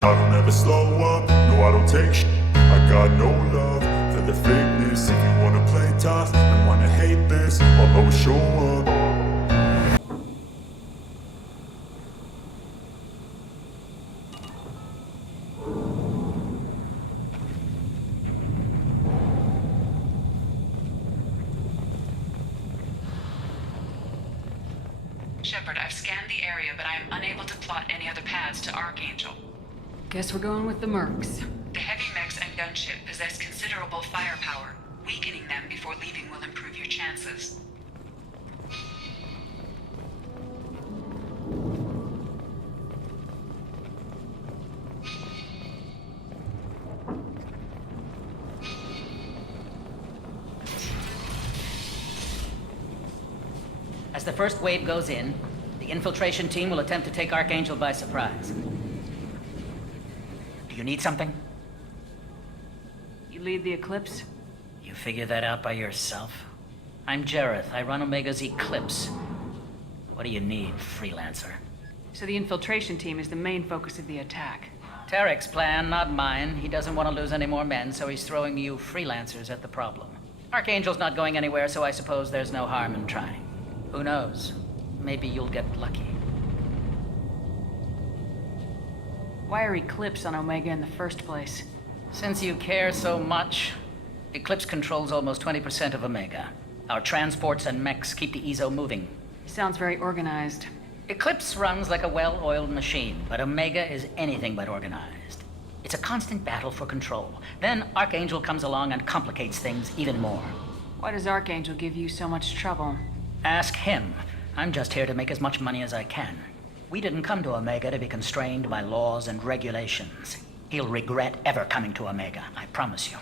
I don't ever slow up, no I don't take shit. I got no love for the fakeness. If you wanna play tough and wanna hate this, I'll always show up. Shepard, I've scanned the area, but I am unable to plot any other paths to Archangel. Guess we're going with the mercs. The heavy mechs and gunship possess considerable firepower. Weakening them before leaving will improve your chances. As the first wave goes in, the infiltration team will attempt to take Archangel by surprise. Do you need something? You lead the Eclipse? You figure that out by yourself? I'm Jareth. I run Omega's Eclipse. What do you need, freelancer? So the infiltration team is the main focus of the attack. Tarek's plan, not mine. He doesn't want to lose any more men, so he's throwing you freelancers at the problem. Archangel's not going anywhere, so I suppose there's no harm in trying. Who knows? Maybe you'll get lucky. Why are Eclipse on Omega in the first place? Since you care so much, Eclipse controls almost 20% of Omega. Our transports and mechs keep the EZO moving. Sounds very organized. Eclipse runs like a well-oiled machine, but Omega is anything but organized. It's a constant battle for control. Then Archangel comes along and complicates things even more. Why does Archangel give you so much trouble? Ask him. I'm just here to make as much money as I can. We didn't come to Omega to be constrained by laws and regulations. He'll regret ever coming to Omega, I promise you.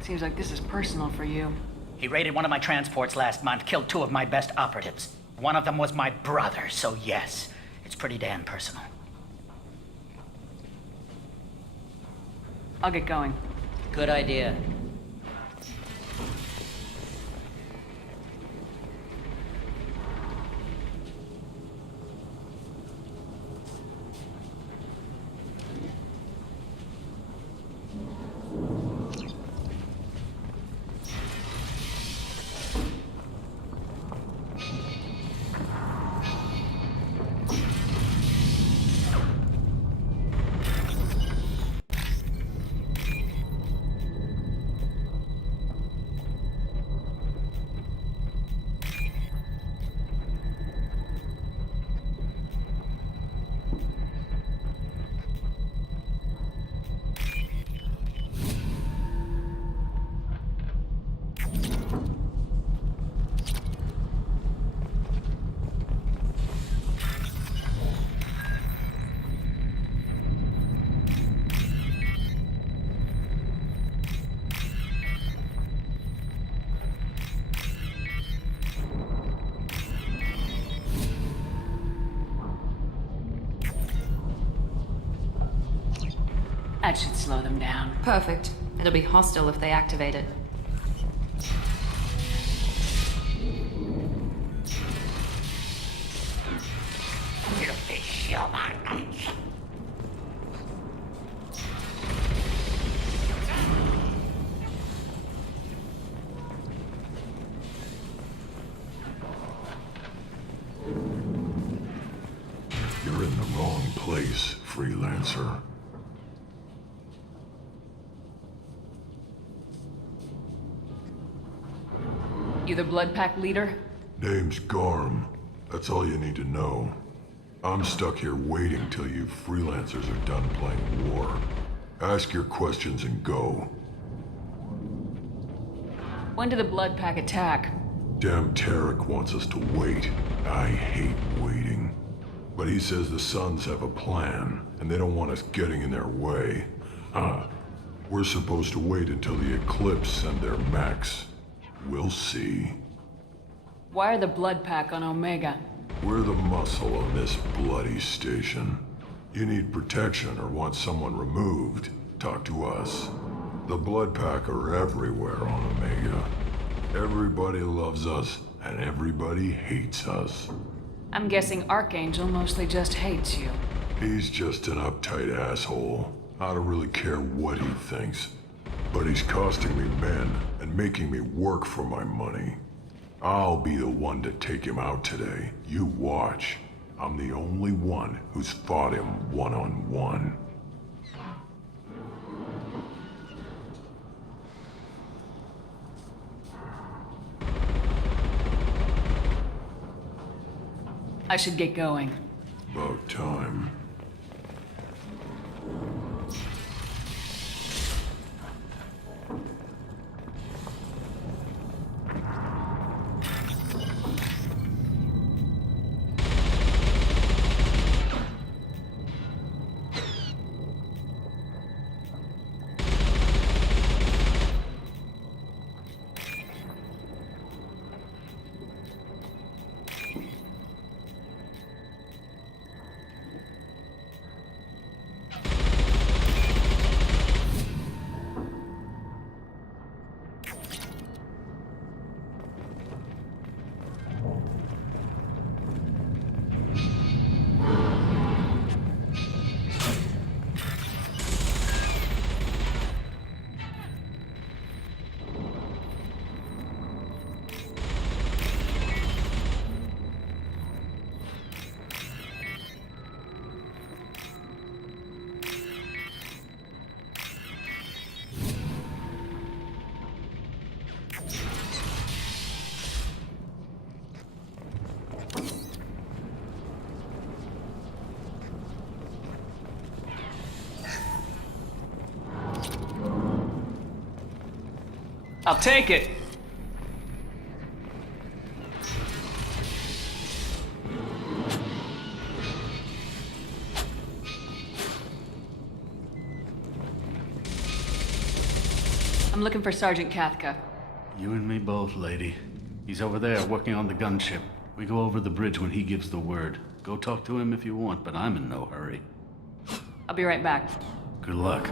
Seems like this is personal for you. He raided one of my transports last month, killed 2 of my best operatives. One of them was my brother, so yes, it's pretty damn personal. I'll get going. Good idea. That should slow them down. Perfect. It'll be hostile if they activate it. You're in the wrong place, freelancer. You the Blood Pack leader? Name's Garm. That's all you need to know. I'm stuck here waiting till you freelancers are done playing war. Ask your questions and go. When did the Blood Pack attack? Damn Tarek wants us to wait. I hate waiting. But he says the Suns have a plan, and they don't want us getting in their way. We're supposed to wait until the Eclipse send their mechs. We'll see. Why are the Blood Pack on Omega? We're the muscle on this bloody station. You need protection or want someone removed, talk to us. The Blood Pack are everywhere on Omega. Everybody loves us, and everybody hates us. I'm guessing Archangel mostly just hates you. He's just an uptight asshole. I don't really care what he thinks. But he's costing me men and making me work for my money. I'll be the one to take him out today. You watch. I'm the only one who's fought him one-on-one. I should get going. About time. I'll take it. I'm looking for Sergeant Kathka. You and me both, lady. He's over there working on the gunship. We go over the bridge when he gives the word. Go talk to him if you want, but I'm in no hurry. I'll be right back. Good luck.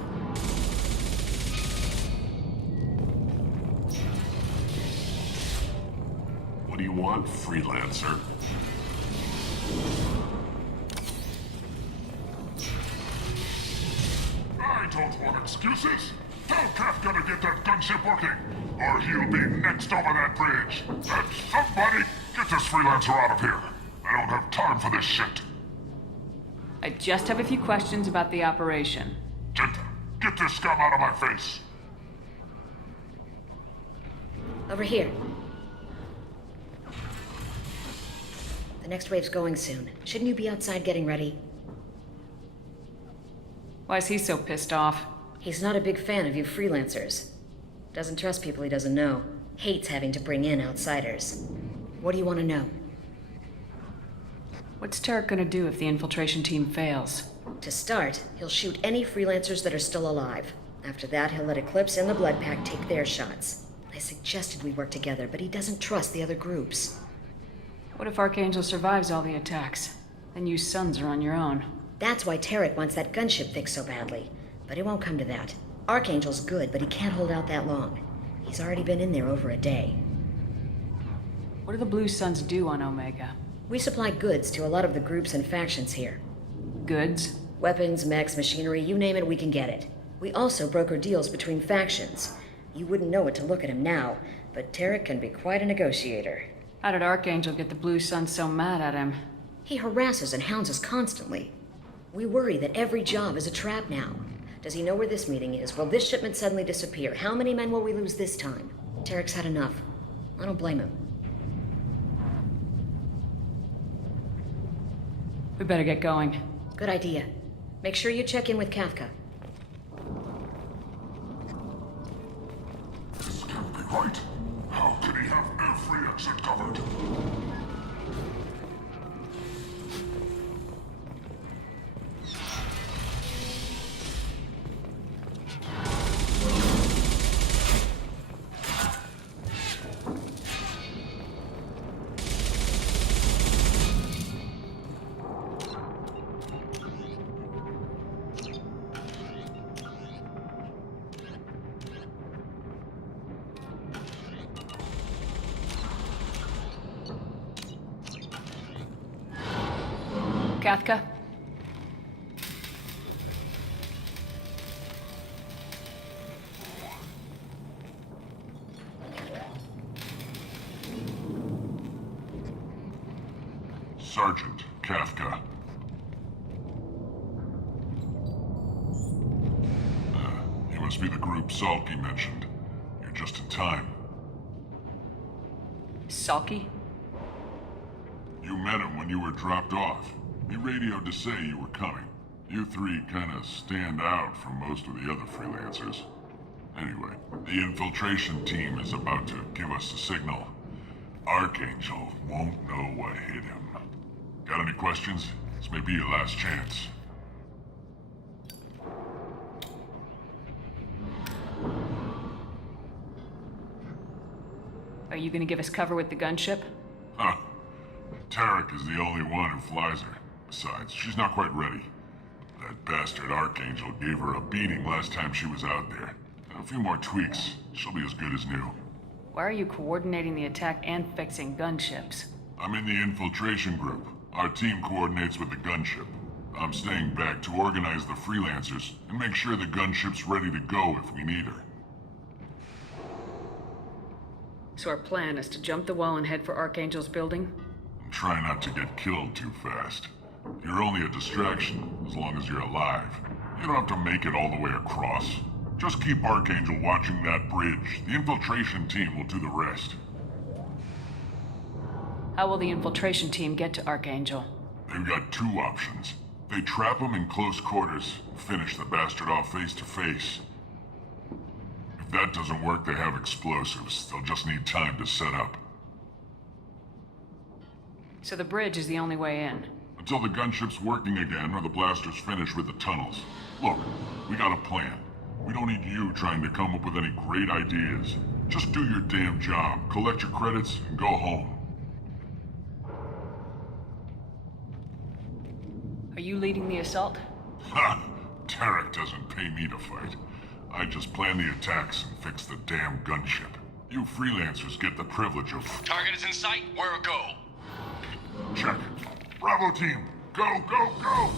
What do you want, freelancer? I don't want excuses. Tell Kafka to get that gunship working, or he'll be next over that bridge. And somebody get this freelancer out of here. I don't have time for this shit. I just have a few questions about the operation. Get this scum out of my face. Over here. The next wave's going soon. Shouldn't you be outside getting ready? Why is he so pissed off? He's not a big fan of you freelancers. Doesn't trust people he doesn't know. Hates having to bring in outsiders. What do you want to know? What's Tarek gonna do if the infiltration team fails? To start, he'll shoot any freelancers that are still alive. After that, he'll let Eclipse and the Blood Pack take their shots. I suggested we work together, but he doesn't trust the other groups. What if Archangel survives all the attacks? Then you sons are on your own. That's why Tarek wants that gunship fixed so badly. But it won't come to that. Archangel's good, but he can't hold out that long. He's already been in there over a day. What do the Blue Suns do on Omega? We supply goods to a lot of the groups and factions here. Goods? Weapons, mechs, machinery, you name it, we can get it. We also broker deals between factions. You wouldn't know it to look at him now, but Tarek can be quite a negotiator. How did Archangel get the Blue Suns so mad at him? He harasses and hounds us constantly. We worry that every job is a trap now. Does he know where this meeting is? Will this shipment suddenly disappear? How many men will we lose this time? Tarek's had enough. I don't blame him. We better get going. Good idea. Make sure you check in with Kafka. This can't be right. How can he have every exit covered? Kathka? Sergeant Kafka. You must be the group Salky mentioned. You're just in time. Salky? You met him when you were dropped off. He radioed to say you were coming. You three kinda stand out from most of the other freelancers. Anyway, the infiltration team is about to give us the signal. Archangel won't know what hit him. Got any questions? This may be your last chance. Are you gonna give us cover with the gunship? Huh. Tarek is the only one who flies her. Besides, she's not quite ready. That bastard Archangel gave her a beating last time she was out there. A few more tweaks, she'll be as good as new. Why are you coordinating the attack and fixing gunships? I'm in the infiltration group. Our team coordinates with the gunship. I'm staying back to organize the freelancers and make sure the gunship's ready to go if we need her. So our plan is to jump the wall and head for Archangel's building? And try not to get killed too fast. You're only a distraction as long as you're alive. You don't have to make it all the way across. Just keep Archangel watching that bridge. The infiltration team will do the rest. How will the infiltration team get to Archangel? They've got two options. They trap him in close quarters, finish the bastard off face to face. If that doesn't work, they have explosives. They'll just need time to set up. So the bridge is the only way in. Until the gunship's working again or the blasters finish with the tunnels. Look, we got a plan. We don't need you trying to come up with any great ideas. Just do your damn job, collect your credits, and go home. Are you leading the assault? Ha! Tarek doesn't pay me to fight. I just plan the attacks and fix the damn gunship. You freelancers get the privilege of... Target is in sight. Where go? Check. Bravo team, go, go, go!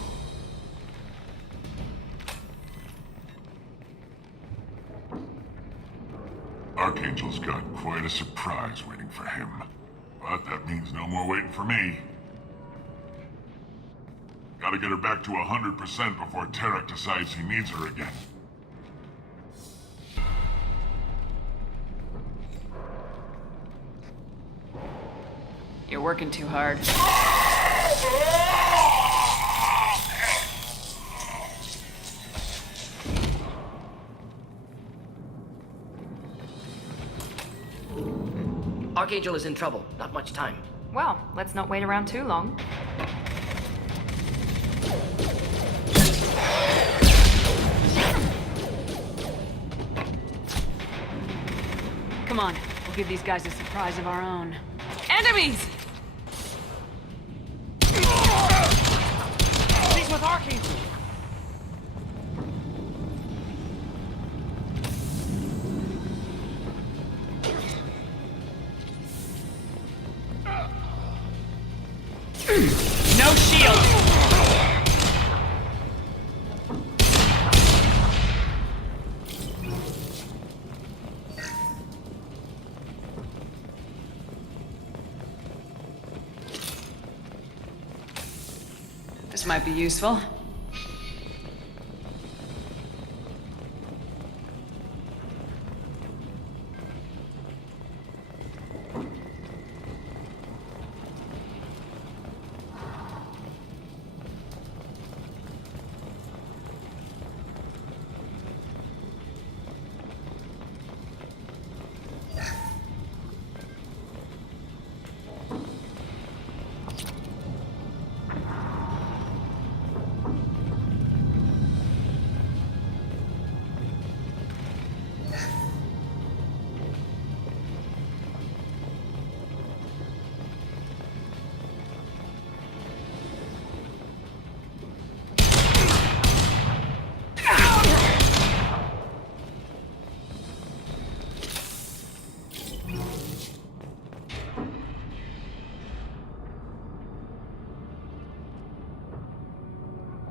Archangel's got quite a surprise waiting for him. But that means no more waiting for me. Gotta get her back to 100% before Tarek decides he needs her again. You're working too hard. Archangel is in trouble. Not much time. Well, let's not wait around too long. Come on, we'll give these guys a surprise of our own. Enemies! He's with Archangel! No shield! This might be useful.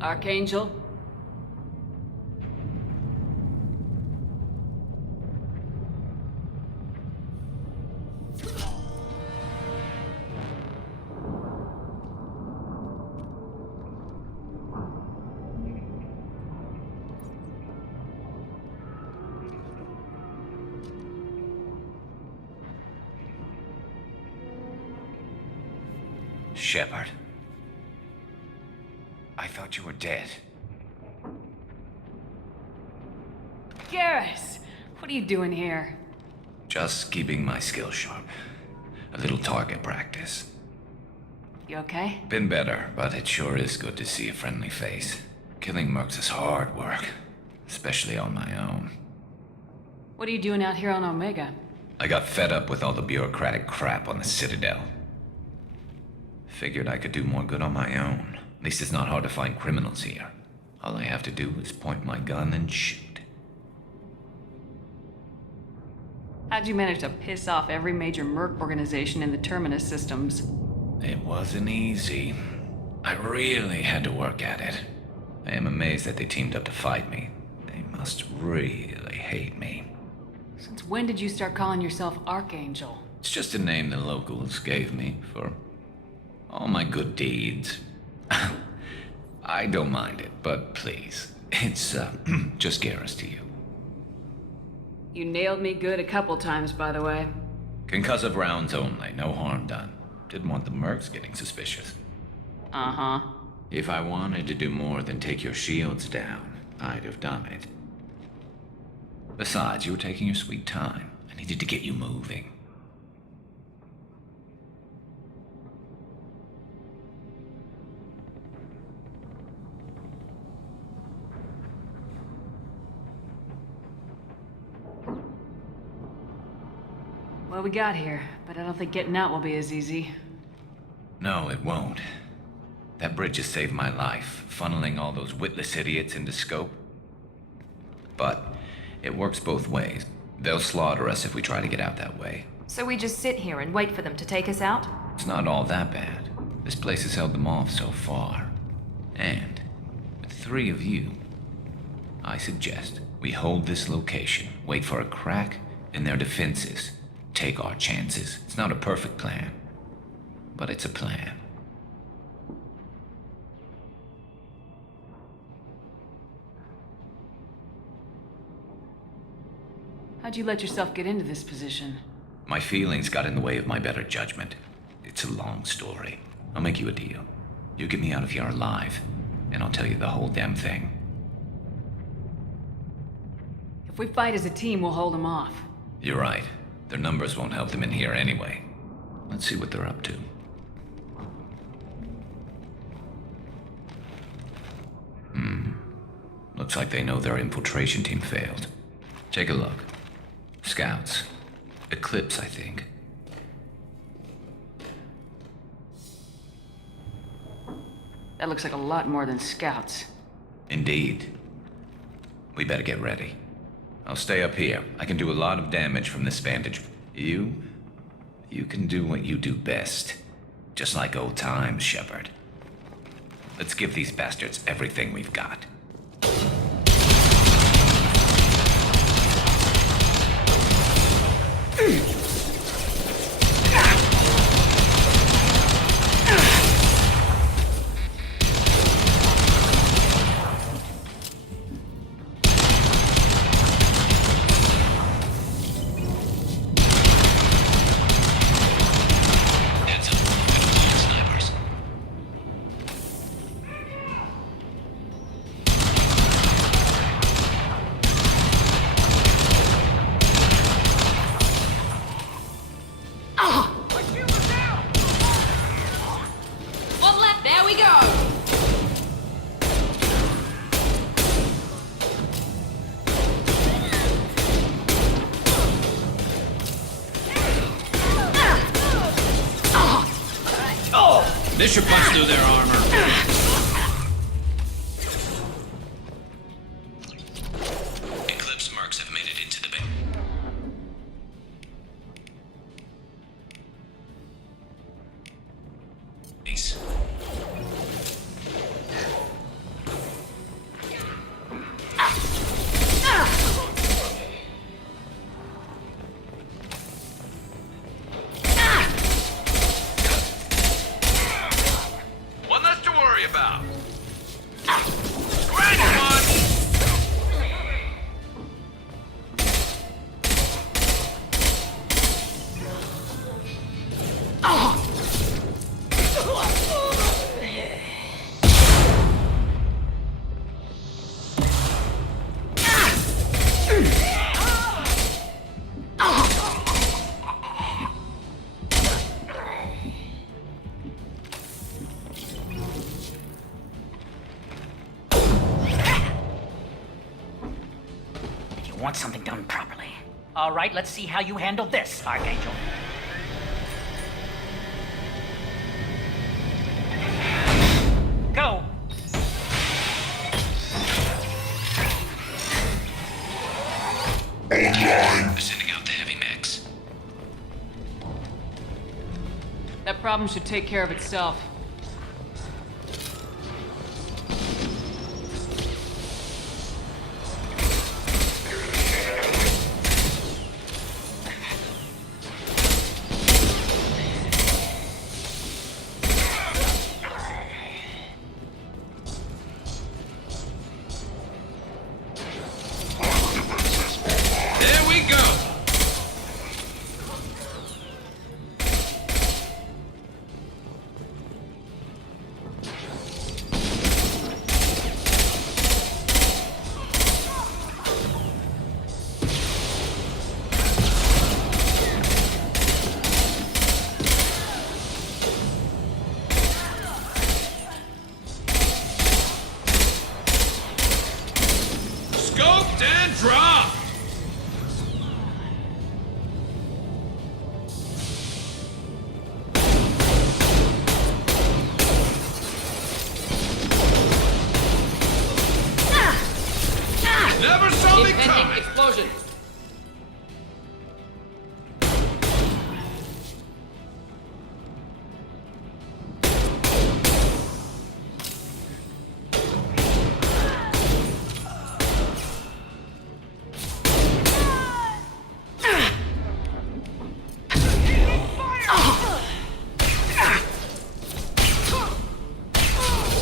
Archangel? Shepard. I thought you were dead. Garrus! What are you doing here? Just keeping my skills sharp. A little target practice. You okay? Been better, but it sure is good to see a friendly face. Killing mercs is hard work, especially on my own. What are you doing out here on Omega? I got fed up with all the bureaucratic crap on the Citadel. Figured I could do more good on my own. At least it's not hard to find criminals here. All I have to do is point my gun and shoot. How'd you manage to piss off every major merc organization in the Terminus systems? It wasn't easy. I really had to work at it. I am amazed that they teamed up to fight me. They must really hate me. Since when did you start calling yourself Archangel? It's just a name the locals gave me for all my good deeds. I don't mind it, but please, it's just Garrus to you. You nailed me good a couple times, by the way. Concussive rounds only, no harm done. Didn't want the mercs getting suspicious. Uh-huh. If I wanted to do more than take your shields down, I'd have done it. Besides, you were taking your sweet time. I needed to get you moving. Well, we got here, but I don't think getting out will be as easy. No, it won't. That bridge has saved my life, funneling all those witless idiots into scope. But it works both ways. They'll slaughter us if we try to get out that way. So we just sit here and wait for them to take us out? It's not all that bad. This place has held them off so far. And with 3 of you, I suggest we hold this location, wait for a crack in their defenses, take our chances. It's not a perfect plan, but it's a plan. How'd you let yourself get into this position? My feelings got in the way of my better judgment. It's a long story. I'll make you a deal. You get me out of here alive, and I'll tell you the whole damn thing. If we fight as a team, we'll hold them off. You're right. Their numbers won't help them in here anyway. Let's see what they're up to. Looks like they know their infiltration team failed. Take a look. Scouts. Eclipse, I think. That looks like a lot more than scouts. Indeed. We better get ready. I'll stay up here. I can do a lot of damage from this vantage. You can do what you do best. Just like old times, Shepard. Let's give these bastards everything we've got. This should punch through their armor. Eclipse mercs have made it into the base. One less to worry about. You want something done properly. All right, let's see how you handle this, Archangel. Go! Sending out the heavy mechs. That problem should take care of itself. There we go! Scoped and dropped! Never saw me coming! Explosion!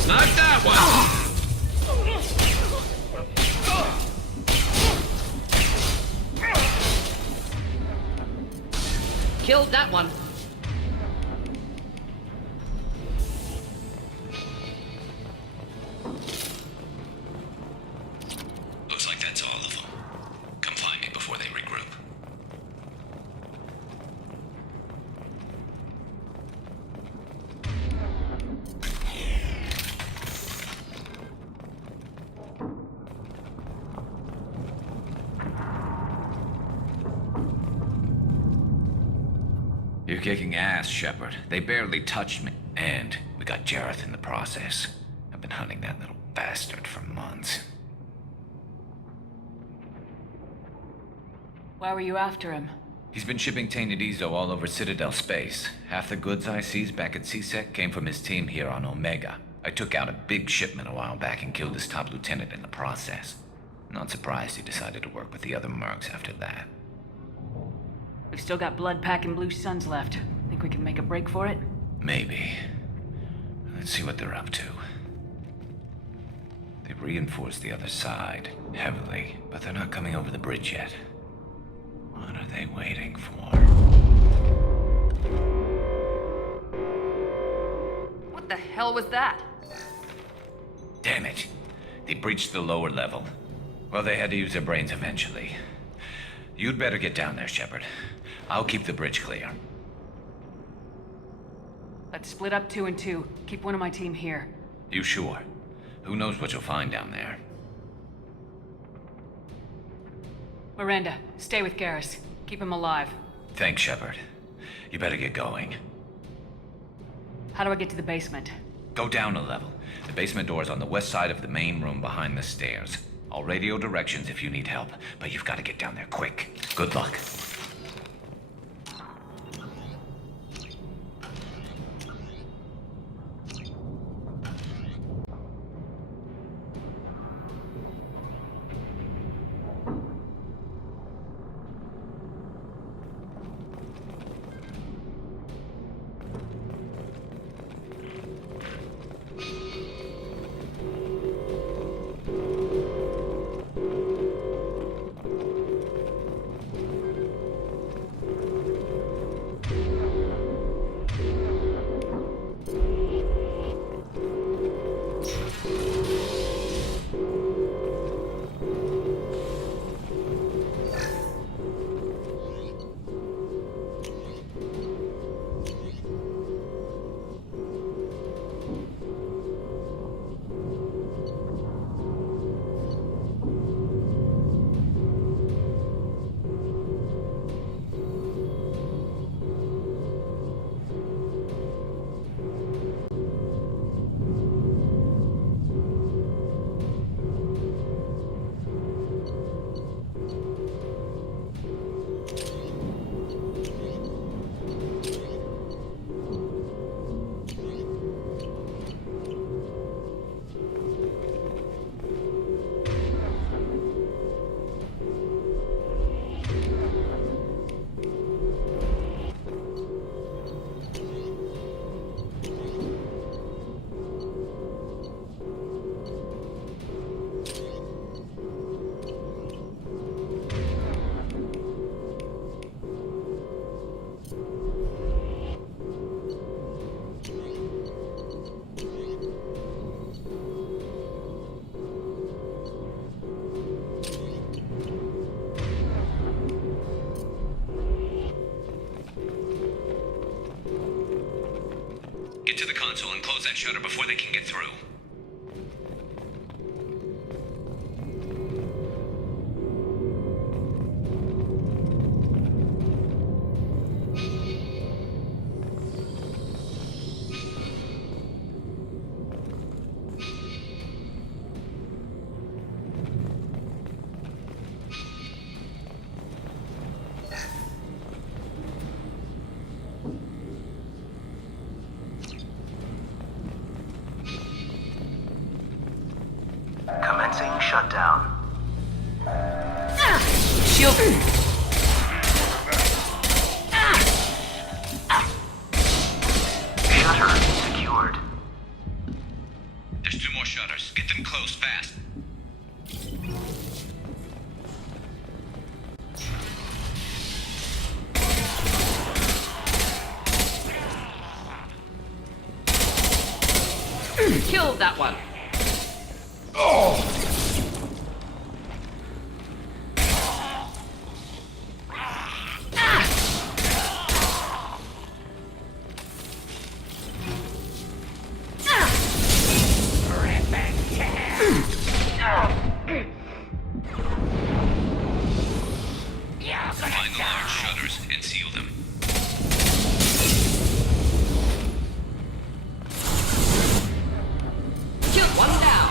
Snipe that one! Killed that one. Looks like that's all of them. Come find me before they regroup. You're kicking ass, Shepard. They barely touched me. And we got Jareth in the process. I've been hunting that little bastard for months. Why were you after him? He's been shipping tainted Ezo all over Citadel space. Half the goods I seized back at CSEC came from his team here on Omega. I took out a big shipment a while back and killed his top lieutenant in the process. Not surprised he decided to work with the other mercs after that. We've still got blood pack and blue suns left. Think we can make a break for it? Maybe. Let's see what they're up to. They've reinforced the other side, heavily, but they're not coming over the bridge yet. What are they waiting for? What the hell was that? Damn it. They breached the lower level. Well, they had to use their brains eventually. You'd better get down there, Shepard. I'll keep the bridge clear. Let's split up 2 and 2. Keep one of my team here. You sure? Who knows what you'll find down there? Miranda, stay with Garrus. Keep him alive. Thanks, Shepard. You better get going. How do I get to the basement? Go down a level. The basement door is on the west side of the main room behind the stairs. I'll radio directions if you need help, but you've got to get down there quick. Good luck. console and close that shutter before they can get through. Commencing shutdown. Shield. Shutter secured. There's 2 more shutters. Get them closed fast. Killed that one. Find the large shutters and seal them. Killed one down.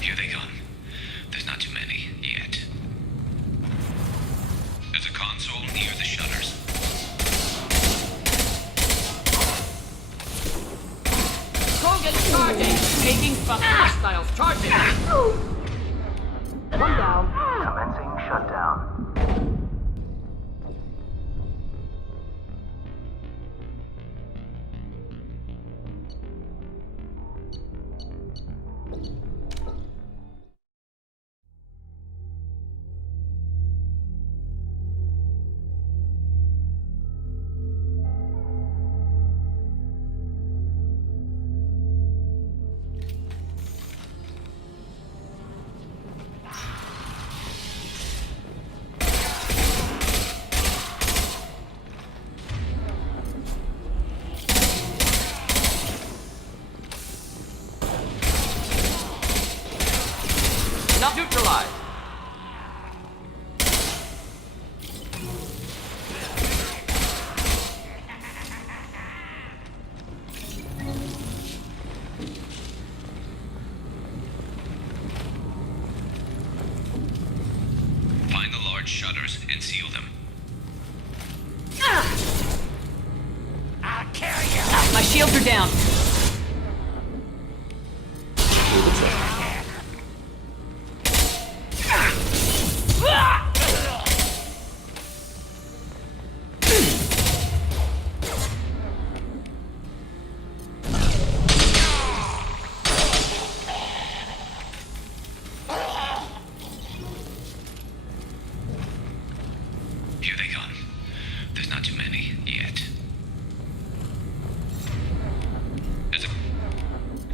Here they come. There's not too many yet. There's a console near the shutters. Krogan charging. Taking from hostiles. Charging. One down. Commencing shutdown. Not neutralized. Find the large shutters and seal them. My shields are down. Here they come. There's not too many yet. There's a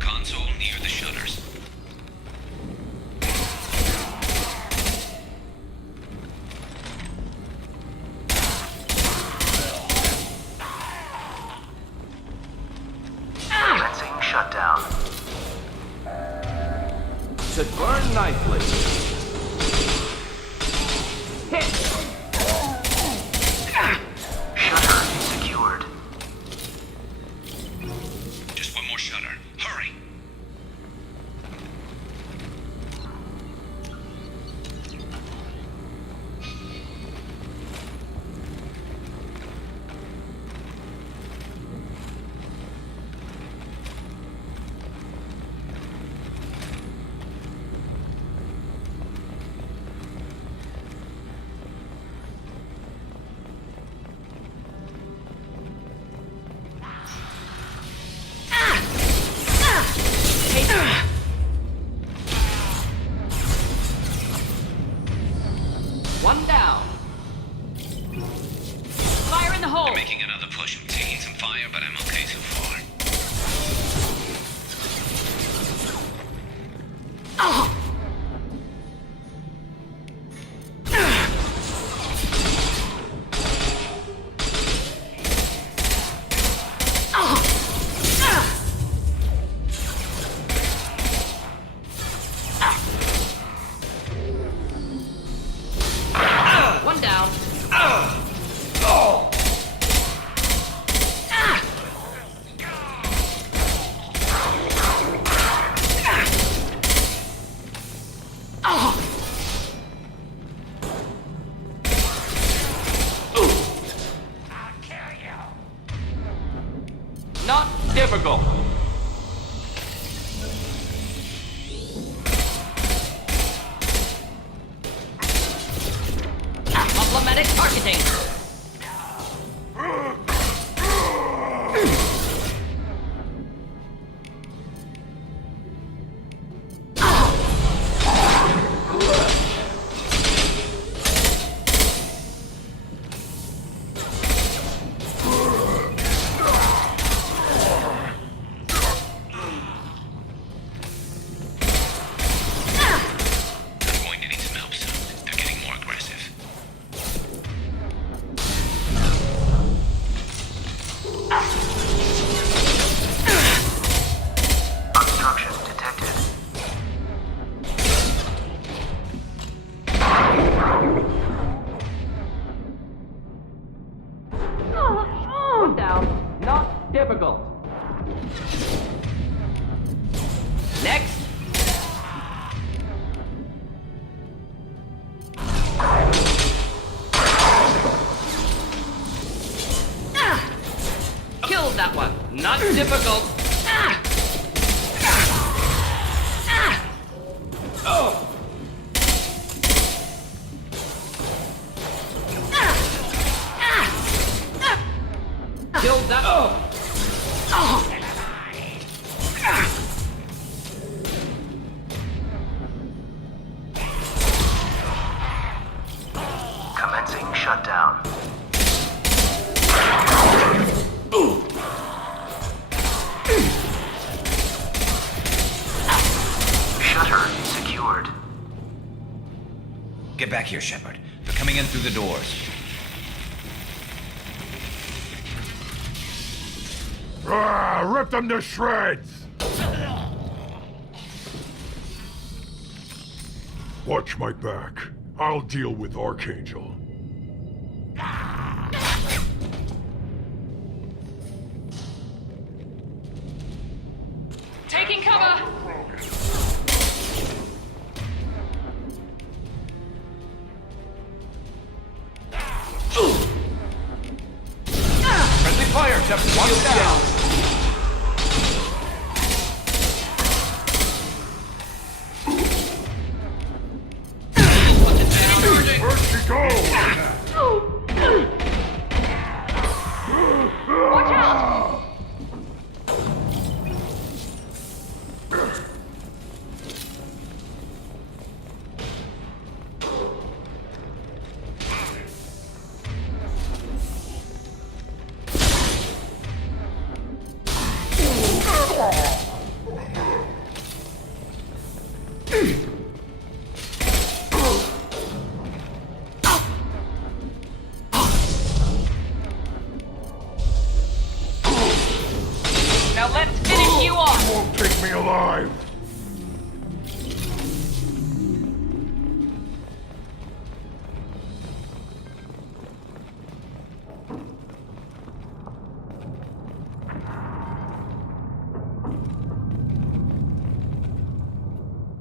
console near the shutters. Commencing shutdown. Should burn nicely. Hit. Shutter secured. Just 1 more shutter. Hurry! difficult. Problematic targeting. I'm going to need some help soon. They're getting more aggressive. Obstruction detected. One down. Not difficult. Next. Killed that one. Not difficult. Killed that. Commencing shutdown. Shutter secured. Get back here, Shepard. They're coming in through the doors. Rip them to shreds! Watch my back. I'll deal with Archangel. Taking cover! Friendly fire. Shepard. One down. Where'd she go? Watch out! Now let's finish you off! Won't take me alive.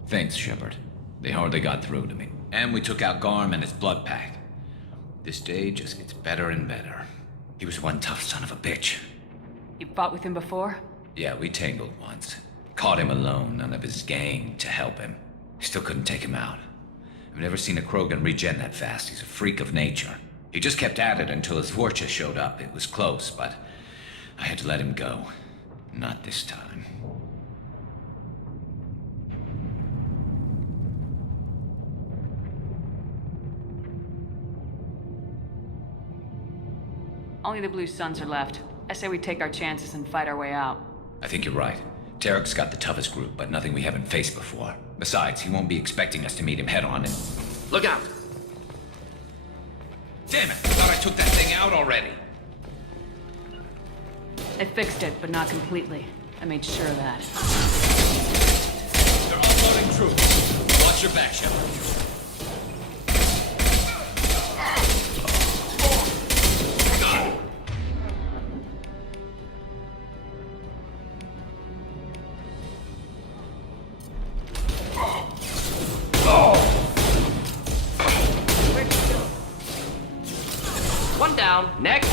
Thanks, Shepard. They hardly got through to me. And we took out Garm and his blood pack. This day just gets better and better. He was one tough son of a bitch. You fought with him before? Yeah, we tangled once. Caught him alone, none of his gang to help him. Still couldn't take him out. I've never seen a Krogan regen that fast. He's a freak of nature. He just kept at it until his Vorcha showed up. It was close, but I had to let him go. Not this time. Only the Blue Suns are left. I say we take our chances and fight our way out. I think you're right. Tarek's got the toughest group, but nothing we haven't faced before. Besides, he won't be expecting us to meet him head-on and... Look out. Damn it! I thought I took that thing out already. I fixed it, but not completely. I made sure of that. They're unloading troops. Watch your back, Shepard. One down. Next.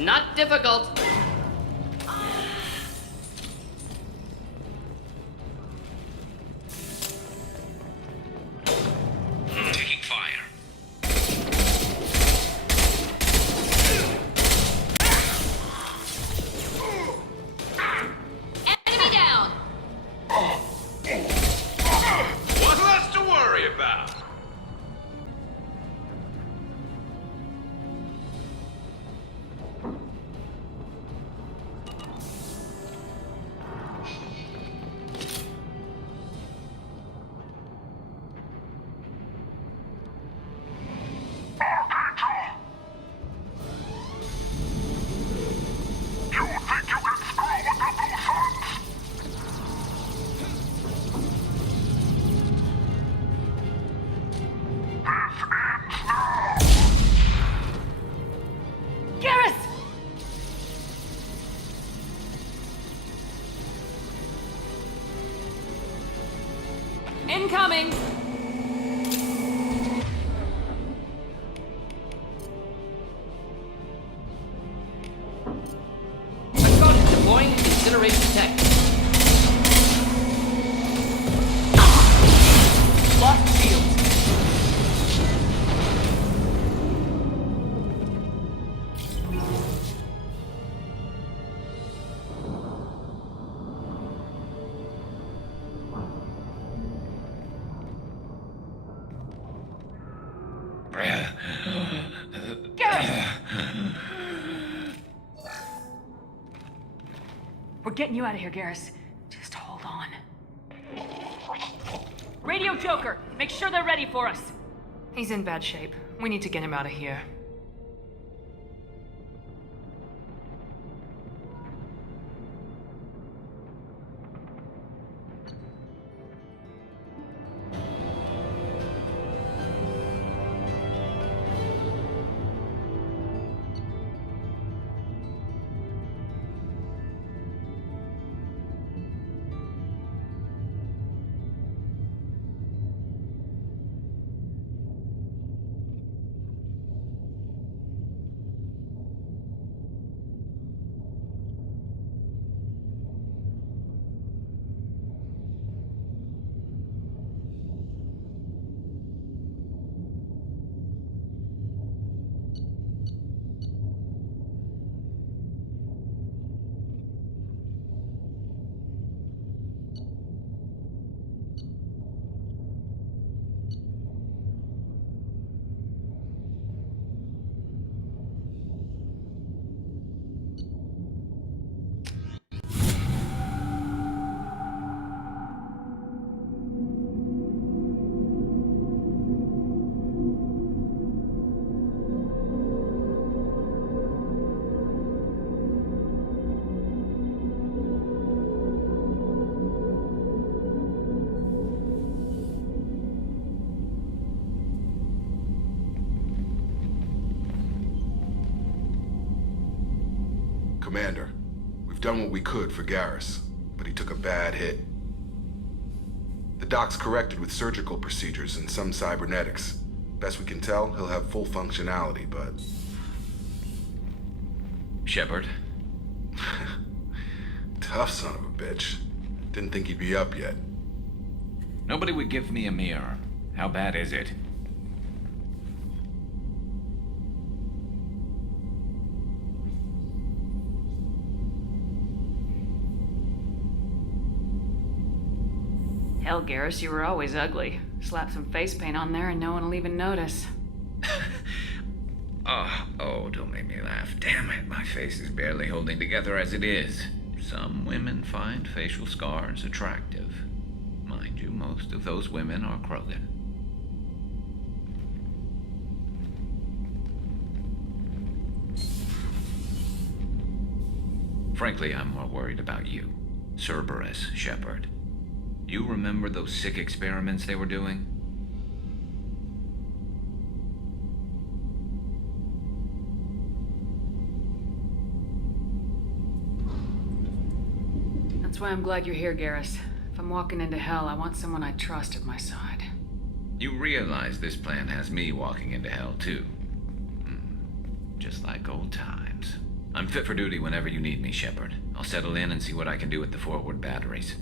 Not difficult. Taking fire. Enemy down! What's less to worry about? You think you can screw with the blue suns? This ends now! Garrus! Incoming! Target deploying incineration tech. Lost shields. We're getting you out of here, Garrus. Just hold on. Radio Joker, make sure they're ready for us. He's in bad shape. We need to get him out of here. Commander, we've done what we could for Garrus, but he took a bad hit. The doc's corrected with surgical procedures and some cybernetics. Best we can tell, he'll have full functionality, but... Shepard, Tough son of a bitch. Didn't think he'd be up yet. nobody would give me a mirror. How bad is it? Hell, Garrus, you were always ugly. Slap some face paint on there and no one will even notice. Oh, don't make me laugh. Damn it, my face is barely holding together as it is. Some women find facial scars attractive. Mind you, most of those women are Krogan. Frankly, I'm more worried about you, Cerberus Shepard. You remember those sick experiments they were doing? That's why I'm glad you're here, Garrus. If I'm walking into hell, I want someone I trust at my side. You realize this plan has me walking into hell, too. Just like old times. I'm fit for duty whenever you need me, Shepard. I'll settle in and see what I can do with the forward batteries.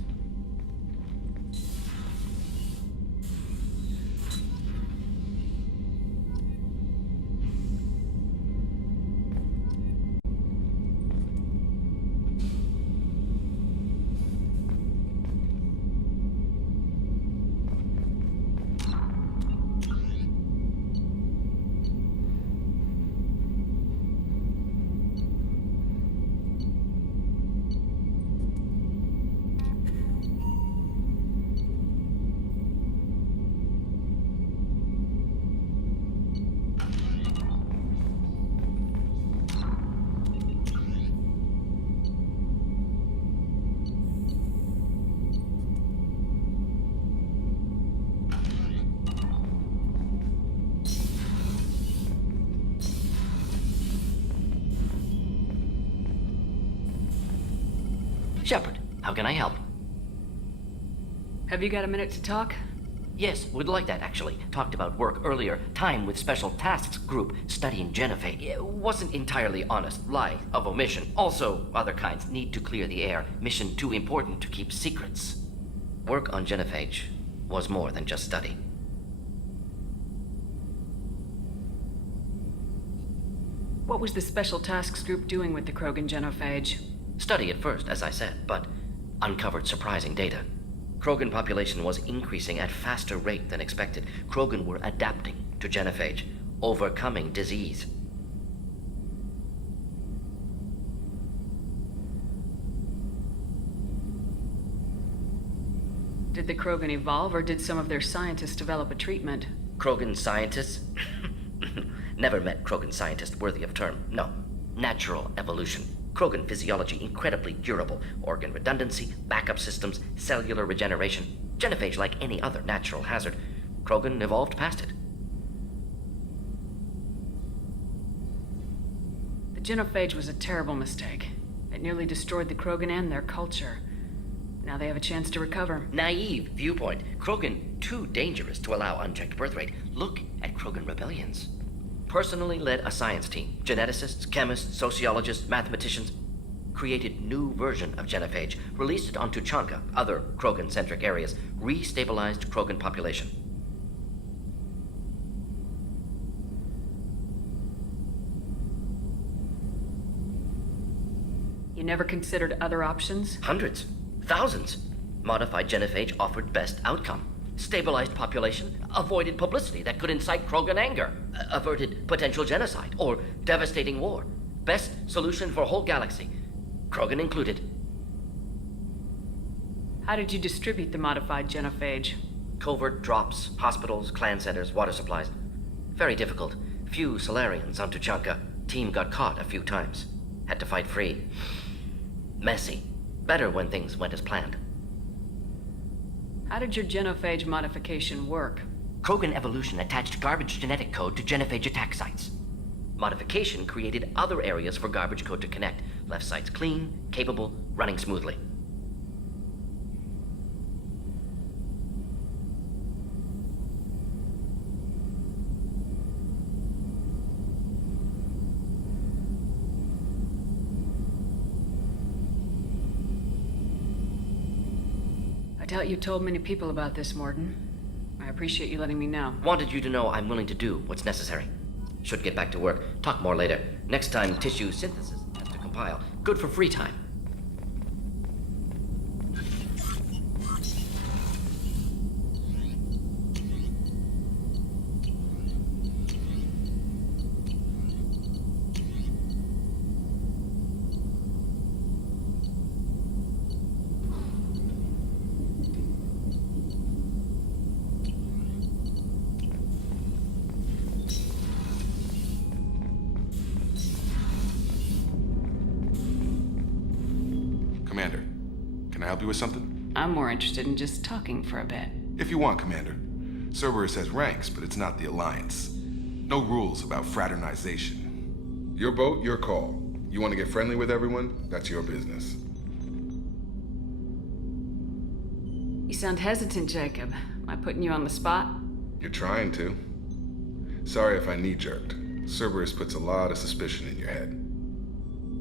Shepard, how can I help? Have you got a minute to talk? Yes, would like that actually. Talked about work earlier. Time with Special Tasks Group studying genophage. It wasn't entirely honest. Lie of omission. Also, other kinds need to clear the air. Mission too important to keep secrets. Work on genophage was more than just study. What was the Special Tasks Group doing with the Krogan genophage? Study at first, as I said, but uncovered surprising data. Krogan population was increasing at faster rate than expected. Krogan were adapting to genophage, overcoming disease. Did the Krogan evolve, or did some of their scientists develop a treatment? Krogan scientists? Never met Krogan scientist worthy of term. No. Natural evolution. Krogan physiology incredibly durable. Organ redundancy, backup systems, cellular regeneration. Genophage like any other natural hazard. Krogan evolved past it. The genophage was a terrible mistake. It nearly destroyed the Krogan and their culture. Now they have a chance to recover. Naive viewpoint. Krogan too dangerous to allow unchecked birth rate. Look at Krogan rebellions. Personally led a science team. Geneticists, chemists, sociologists, mathematicians. Created new version of genophage. Released it onto Chanka, other Krogan-centric areas. Restabilized Krogan population. You never considered other options? Hundreds. Thousands. Modified genophage offered best outcome. Stabilized population, avoided publicity that could incite Krogan anger, averted potential genocide or devastating war. Best solution for whole galaxy, Krogan included. How did you distribute the modified genophage? Covert drops, hospitals, clan centers, water supplies. Very difficult. Few Solarians onto Chanka. Team got caught a few times. Had to fight free. Messy. Better when things went as planned. How did your genophage modification work? Krogan evolution attached garbage genetic code to genophage attack sites. Modification created other areas for garbage code to connect. Left sites clean, capable, running smoothly. I doubt you told many people about this, Morden. I appreciate you letting me know. Wanted you to know I'm willing to do what's necessary. Should get back to work. Talk more later. Next time, tissue synthesis has to compile. Good for free time. Commander, can I help you with something? I'm more interested in just talking for a bit. If you want, Commander. Cerberus has ranks, but it's not the Alliance. No rules about fraternization. Your boat, your call. You want to get friendly with everyone? That's your business. You sound hesitant, Jacob. Am I putting you on the spot? You're trying to. Sorry if I knee-jerked. Cerberus puts a lot of suspicion in your head.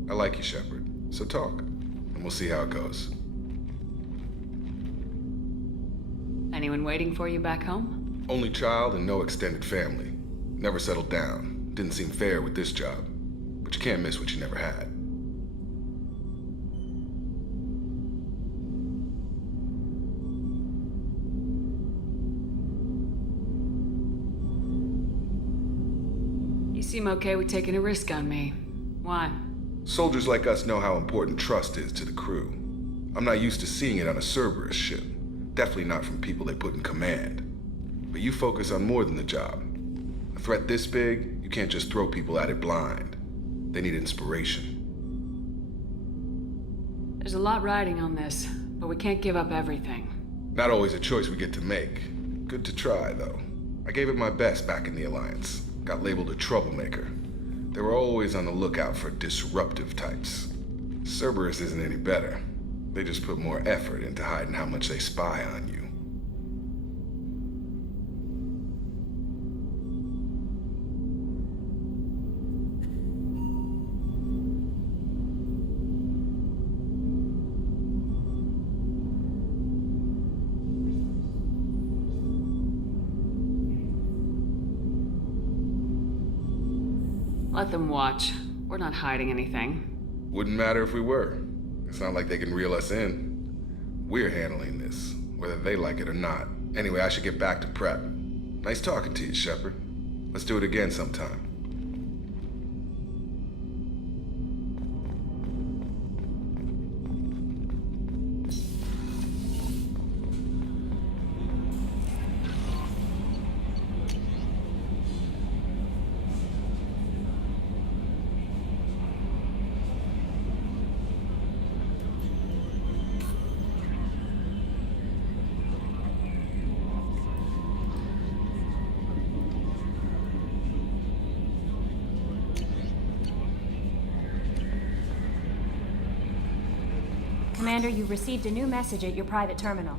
I like you, Shepard. So talk, and we'll see how it goes. Anyone waiting for you back home? Only child and no extended family. Never settled down. Didn't seem fair with this job. But you can't miss what you never had. You seem okay with taking a risk on me. Why? Soldiers like us know how important trust is to the crew. I'm not used to seeing it on a Cerberus ship. Definitely not from people they put in command. But you focus on more than the job. A threat this big, you can't just throw people at it blind. They need inspiration. There's a lot riding on this, but we can't give up everything. Not always a choice we get to make. Good to try, though. I gave it my best back in the Alliance. Got labeled a troublemaker. They were always on the lookout for disruptive types. Cerberus isn't any better. They just put more effort into hiding how much they spy on you. Let them watch. We're not hiding anything. Wouldn't matter if we were. It's not like they can reel us in. We're handling this, whether they like it or not. Anyway, I should get back to prep. Nice talking to you, Shepard. Let's do it again sometime. Commander, you received a new message at your private terminal.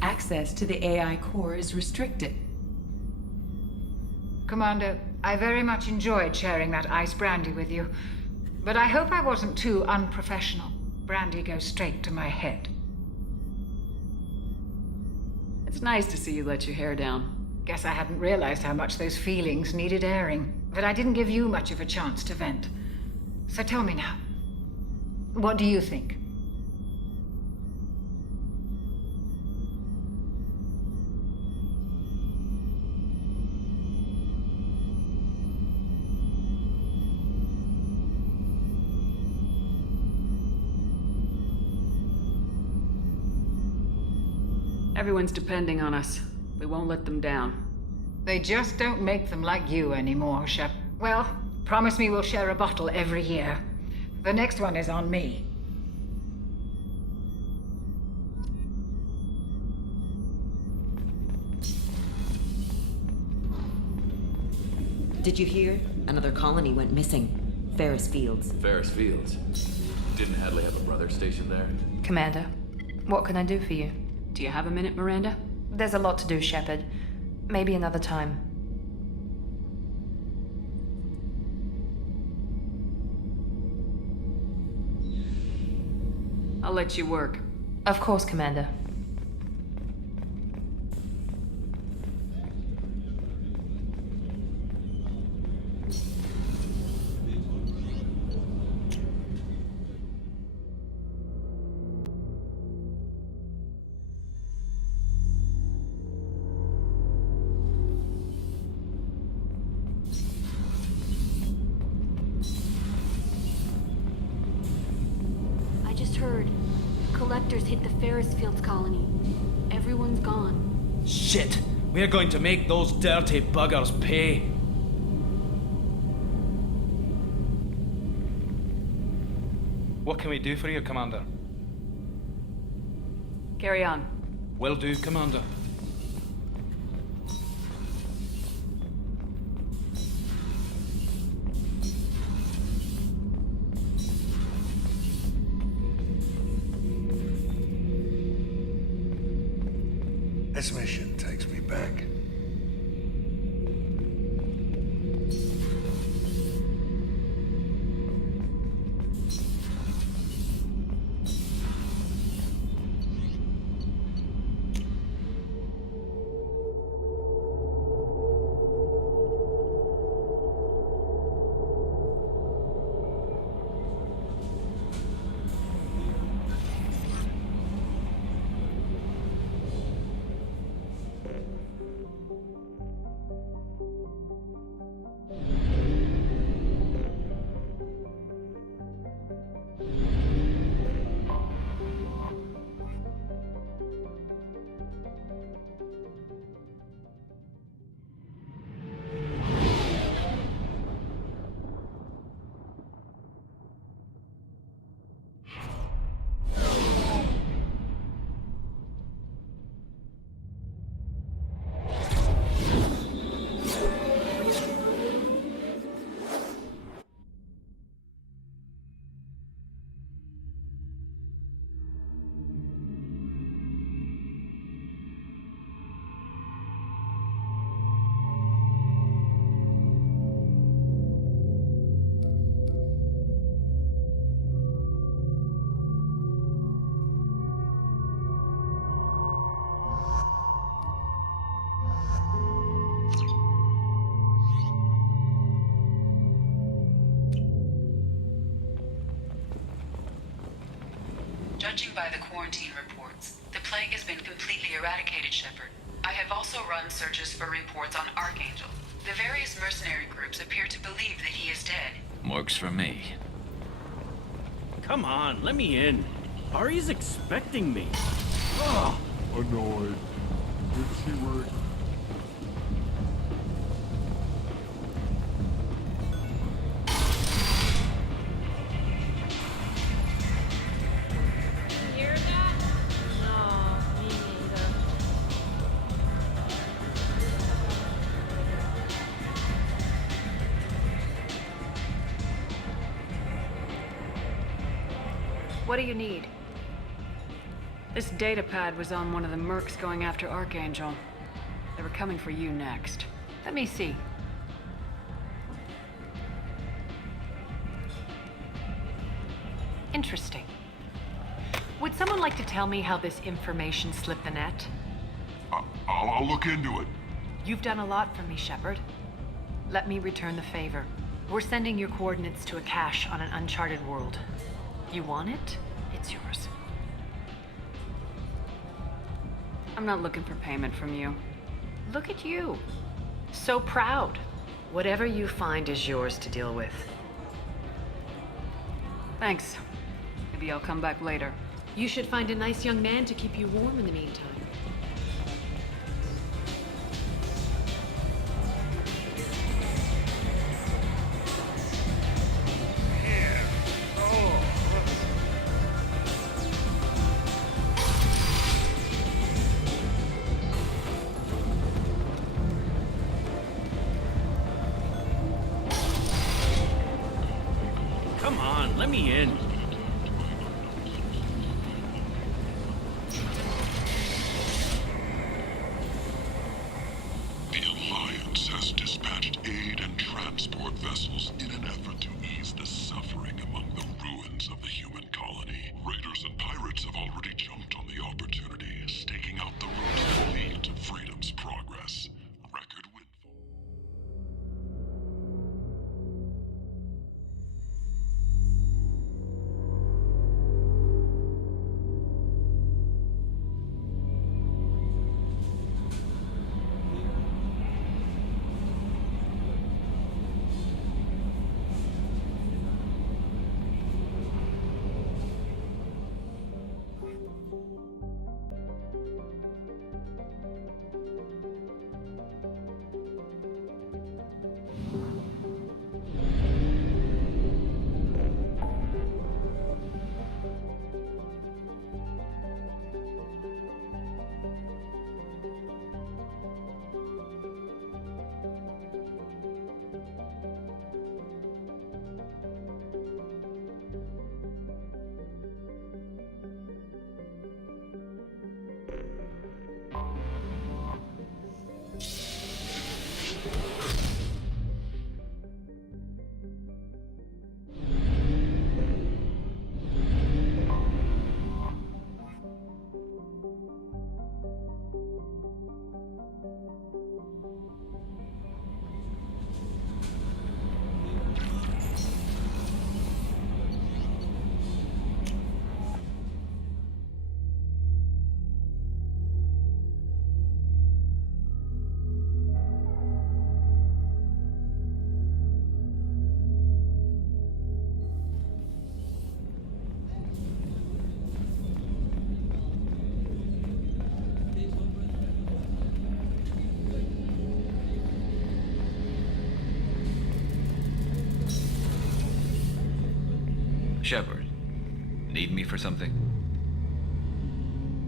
Access to the AI core is restricted. Commander, I very much enjoyed sharing that ice brandy with you, but I hope I wasn't too unprofessional. Brandy goes straight to my head. It's nice to see you let your hair down. Guess I hadn't realized how much those feelings needed airing, but I didn't give you much of a chance to vent. So tell me now, what do you think? Everyone's depending on us. We won't let them down. They just don't make them like you anymore, Shep. Well, promise me we'll share a bottle every year. The next one is on me. Did you hear? Another colony went missing. Ferris Fields. Ferris Fields. Didn't Hadley have a brother stationed there? Commander, what can I do for you? Do you have a minute, Miranda? There's a lot to do, Shepard. Maybe another time. I'll let you work. Of course, Commander. I just heard. Collectors hit the Ferris Fields colony. Everyone's gone. Shit! We're going to make those dirty buggers pay. What can we do for you, Commander? Carry on. Will do, Commander. This mission takes me back. Judging by the quarantine reports, the plague has been completely eradicated, Shepard. I have also run searches for reports on Archangel. The various mercenary groups appear to believe that he is dead. Works for me. Come on, let me in. Ari's expecting me. Annoyed. Did she work? Hear that? No, me neither. What do you need? This data pad was on one of the mercs going after Archangel. They were coming for you next. Let me see. Interesting. Would someone like to tell me how this information slipped the net? I'll look into it. You've done a lot for me, Shepard. Let me return the favor. We're sending your coordinates to a cache on an uncharted world. You want it? It's yours. I'm not looking for payment from you. Look at you. So proud. Whatever you find is yours to deal with. Thanks. Maybe I'll come back later. You should find a nice young man to keep you warm in the meantime. Come on, let me in. The Alliance has dispatched aid and transport vessels in an effort to ease the suffering among the ruins of the human colony. Raiders and pirates have already jumped on the opportunity, staking out the routes that lead to freedom's progress. Record windfall. Shepard, need me for something?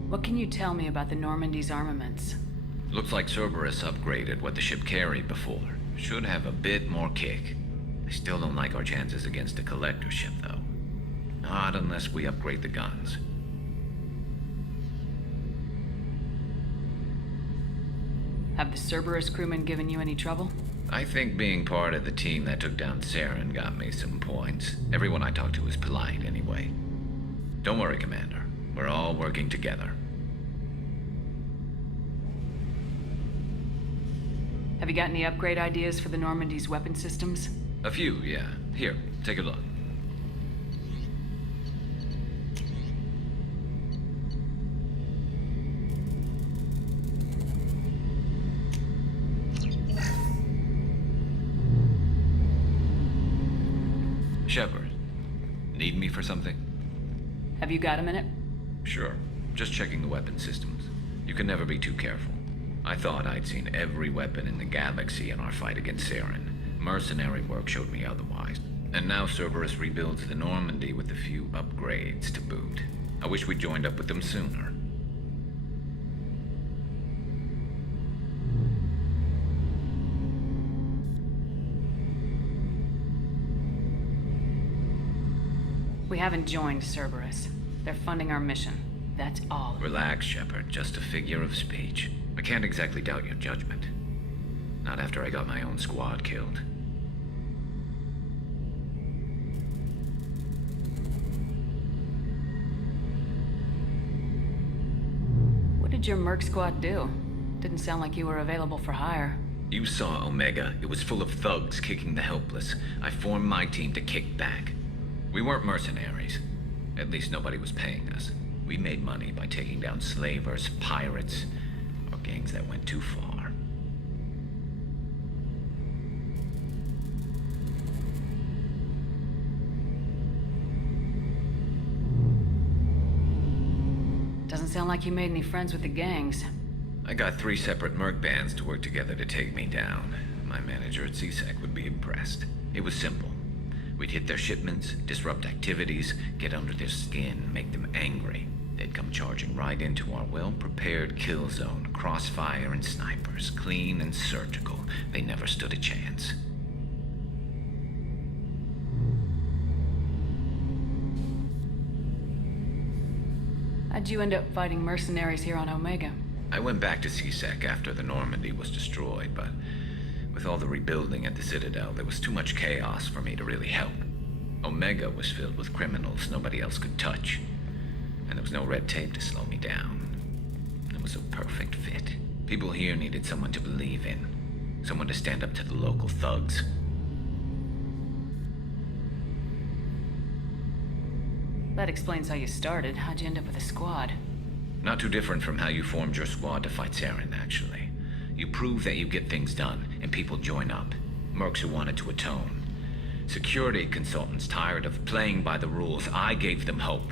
What can you tell me about the Normandy's armaments? Looks like Cerberus upgraded what the ship carried before. Should have a bit more kick. I still don't like our chances against a collector ship, though. Not unless we upgrade the guns. Have the Cerberus crewmen given you any trouble? I think being part of the team that took down Saren got me some points. Everyone I talked to was polite anyway. Don't worry, Commander. We're all working together. Have you got any upgrade ideas for the Normandy's weapon systems? A few, yeah. Here, take a look. Shepard, need me for something? Have you got a minute? Sure. Just checking the weapon systems. You can never be too careful. I thought I'd seen every weapon in the galaxy in our fight against Saren. Mercenary work showed me otherwise. And now Cerberus rebuilds the Normandy with a few upgrades to boot. I wish we'd joined up with them sooner. We haven't joined Cerberus. They're funding our mission. That's all. Relax, Shepard. Just a figure of speech. I can't exactly doubt your judgment. Not after I got my own squad killed. What did your merc squad do? Didn't sound like you were available for hire. You saw Omega. It was full of thugs kicking the helpless. I formed my team to kick back. We weren't mercenaries. At least nobody was paying us. We made money by taking down slavers, pirates, or gangs that went too far. Doesn't sound like you made any friends with the gangs. I got 3 separate merc bands to work together to take me down. My manager at CSEC would be impressed. It was simple. We'd hit their shipments, disrupt activities, get under their skin, make them angry. They'd come charging right into our well-prepared kill zone, crossfire and snipers, clean and surgical. They never stood a chance. How'd you end up fighting mercenaries here on Omega? I went back to CSEC after the Normandy was destroyed, but with all the rebuilding at the Citadel, there was too much chaos for me to really help. Omega was filled with criminals nobody else could touch, and there was no red tape to slow me down. It was a perfect fit. People here needed someone to believe in, someone to stand up to the local thugs. That explains how you started. How'd you end up with a squad? Not too different from how you formed your squad to fight Saren, actually. You prove that you get things done, and people join up. Mercs who wanted to atone. Security consultants tired of playing by the rules. I gave them hope.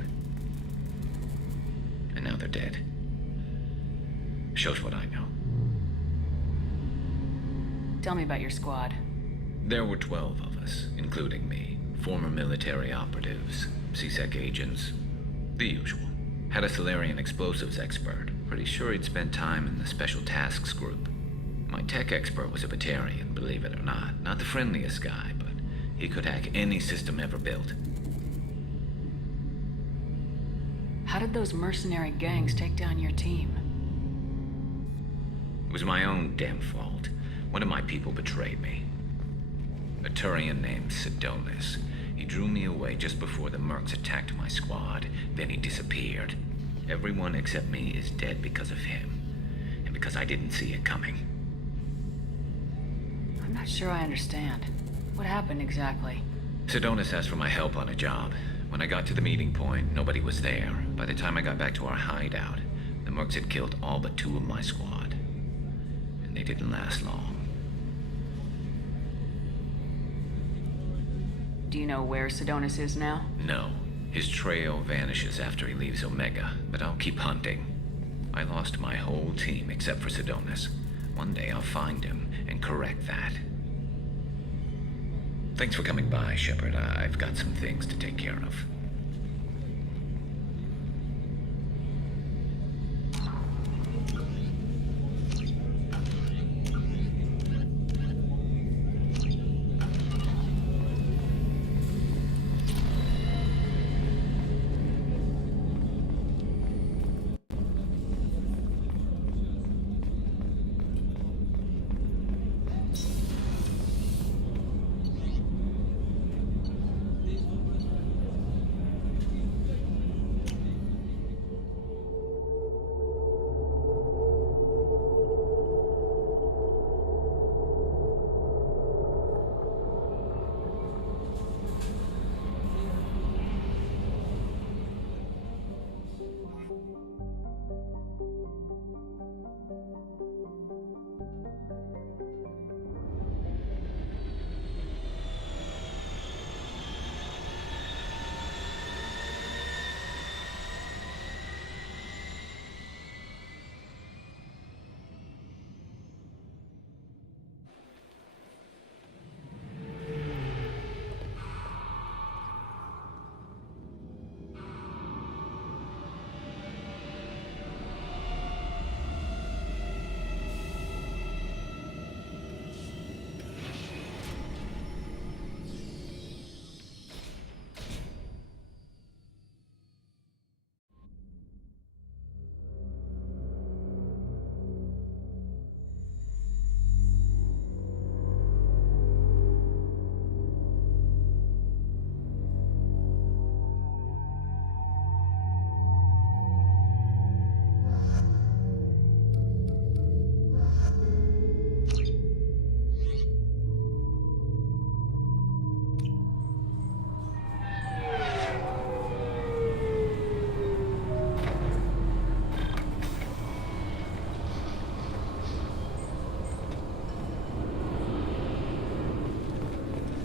And now they're dead. Shows what I know. Tell me about your squad. There were 12 of us, including me. Former military operatives, CSEC agents, the usual. Had a Solarian explosives expert. Pretty sure he'd spent time in the Special Tasks group. My tech expert was a Batarian, believe it or not. Not the friendliest guy, but he could hack any system ever built. How did those mercenary gangs take down your team? It was my own damn fault. One of my people betrayed me. A Turian named Sidonis. He drew me away just before the Mercs attacked my squad. Then he disappeared. Everyone except me is dead because of him. And because I didn't see it coming. I'm not sure I understand. What happened exactly? Sidonis asked for my help on a job. When I got to the meeting point, nobody was there. By the time I got back to our hideout, the Mercs had killed all but 2 of my squad. And they didn't last long. Do you know where Sidonis is now? No. His trail vanishes after he leaves Omega, but I'll keep hunting. I lost my whole team except for Sidonis. One day I'll find him and correct that. Thanks for coming by, Shepard. I've got some things to take care of.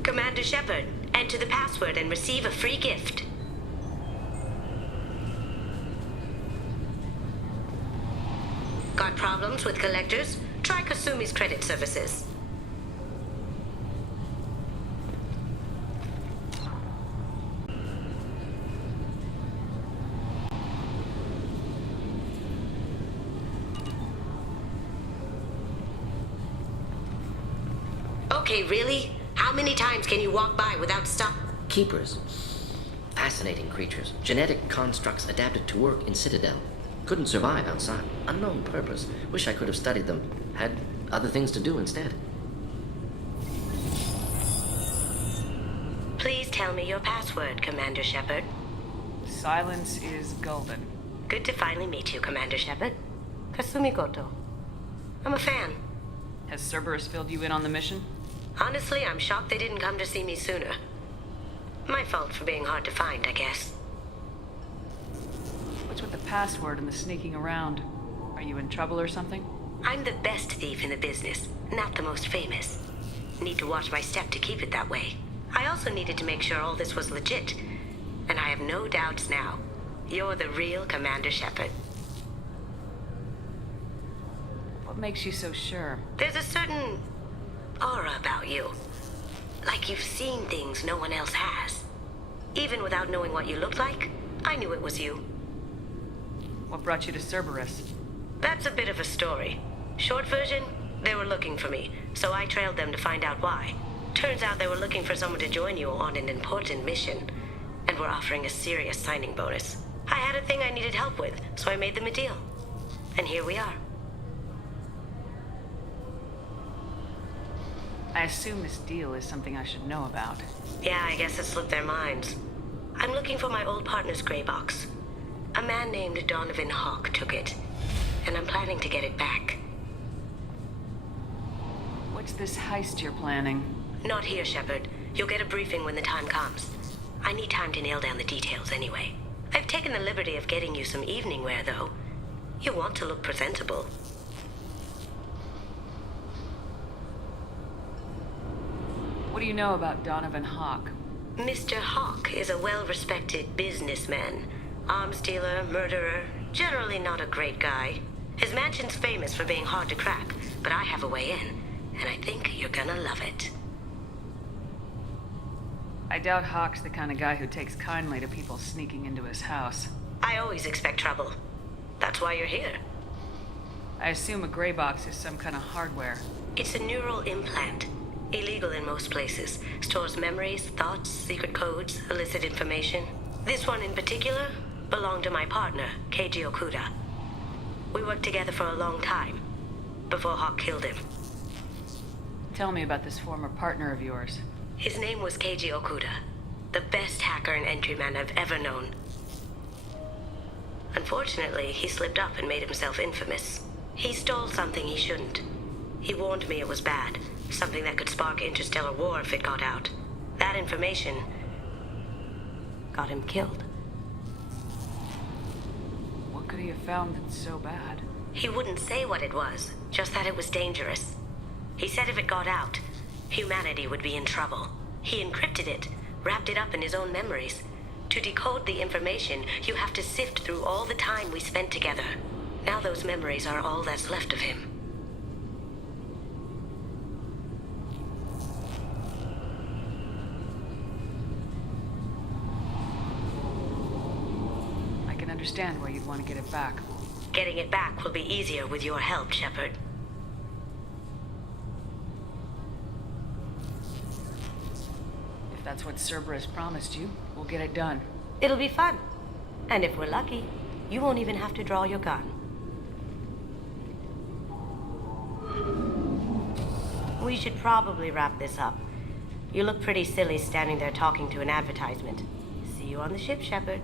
Commander Shepard, enter the password and receive a free gift. Got problems with collectors? Try Kasumi's credit services. Okay, really? How many times can you walk by without stop? Keepers. Fascinating creatures. Genetic constructs adapted to work in Citadel. Couldn't survive outside. Unknown purpose. Wish I could have studied them. Had other things to do instead. Please tell me your password, Commander Shepard. Silence is golden. Good to finally meet you, Commander Shepard. Kasumi Goto. I'm a fan. Has Cerberus filled you in on the mission? Honestly, I'm shocked they didn't come to see me sooner. My fault for being hard to find, I guess. What's with the password and the sneaking around? Are you in trouble or something? I'm the best thief in the business, not the most famous. Need to watch my step to keep it that way. I also needed to make sure all this was legit. And I have no doubts now. You're the real Commander Shepard. What makes you so sure? There's a certain aura about you. Like you've seen things no one else has. Even without knowing what you looked like, I knew it was you. What brought you to Cerberus? That's a bit of a story. Short version, they were looking for me, so I trailed them to find out why. Turns out they were looking for someone to join you on an important mission, and were offering a serious signing bonus. I had a thing I needed help with, so I made them a deal. And here we are. I assume this deal is something I should know about. Yeah, I guess it slipped their minds. I'm looking for my old partner's gray box. A man named Donovan Hawk took it, and I'm planning to get it back. What's this heist you're planning? Not here, Shepard. You'll get a briefing when the time comes. I need time to nail down the details anyway. I've taken the liberty of getting you some evening wear, though. You want to look presentable. What do you know about Donovan Hawk? Mr. Hawk is a well-respected businessman. Arms dealer, murderer, generally not a great guy. His mansion's famous for being hard to crack, but I have a way in, and I think you're gonna love it. I doubt Hawk's the kind of guy who takes kindly to people sneaking into his house. I always expect trouble. That's why you're here. I assume a gray box is some kind of hardware. It's a neural implant. Illegal in most places. Stores memories, thoughts, secret codes, illicit information. This one in particular belonged to my partner, Keiji Okuda. We worked together for a long time, before Hawk killed him. Tell me about this former partner of yours. His name was Keiji Okuda, the best hacker and entryman I've ever known. Unfortunately, he slipped up and made himself infamous. He stole something he shouldn't. He warned me it was bad, something that could spark interstellar war if it got out. That information got him killed. What could he have found that's so bad? He wouldn't say what it was, just that it was dangerous. He said if it got out, humanity would be in trouble. He encrypted it, wrapped it up in his own memories. To decode the information, you have to sift through all the time we spent together. Now those memories are all that's left of him. I can understand why you'd want to get it back. Getting it back will be easier with your help, Shepard. If that's what Cerberus promised you, we'll get it done. It'll be fun. And if we're lucky, you won't even have to draw your gun. We should probably wrap this up. You look pretty silly standing there talking to an advertisement. See you on the ship, Shepard.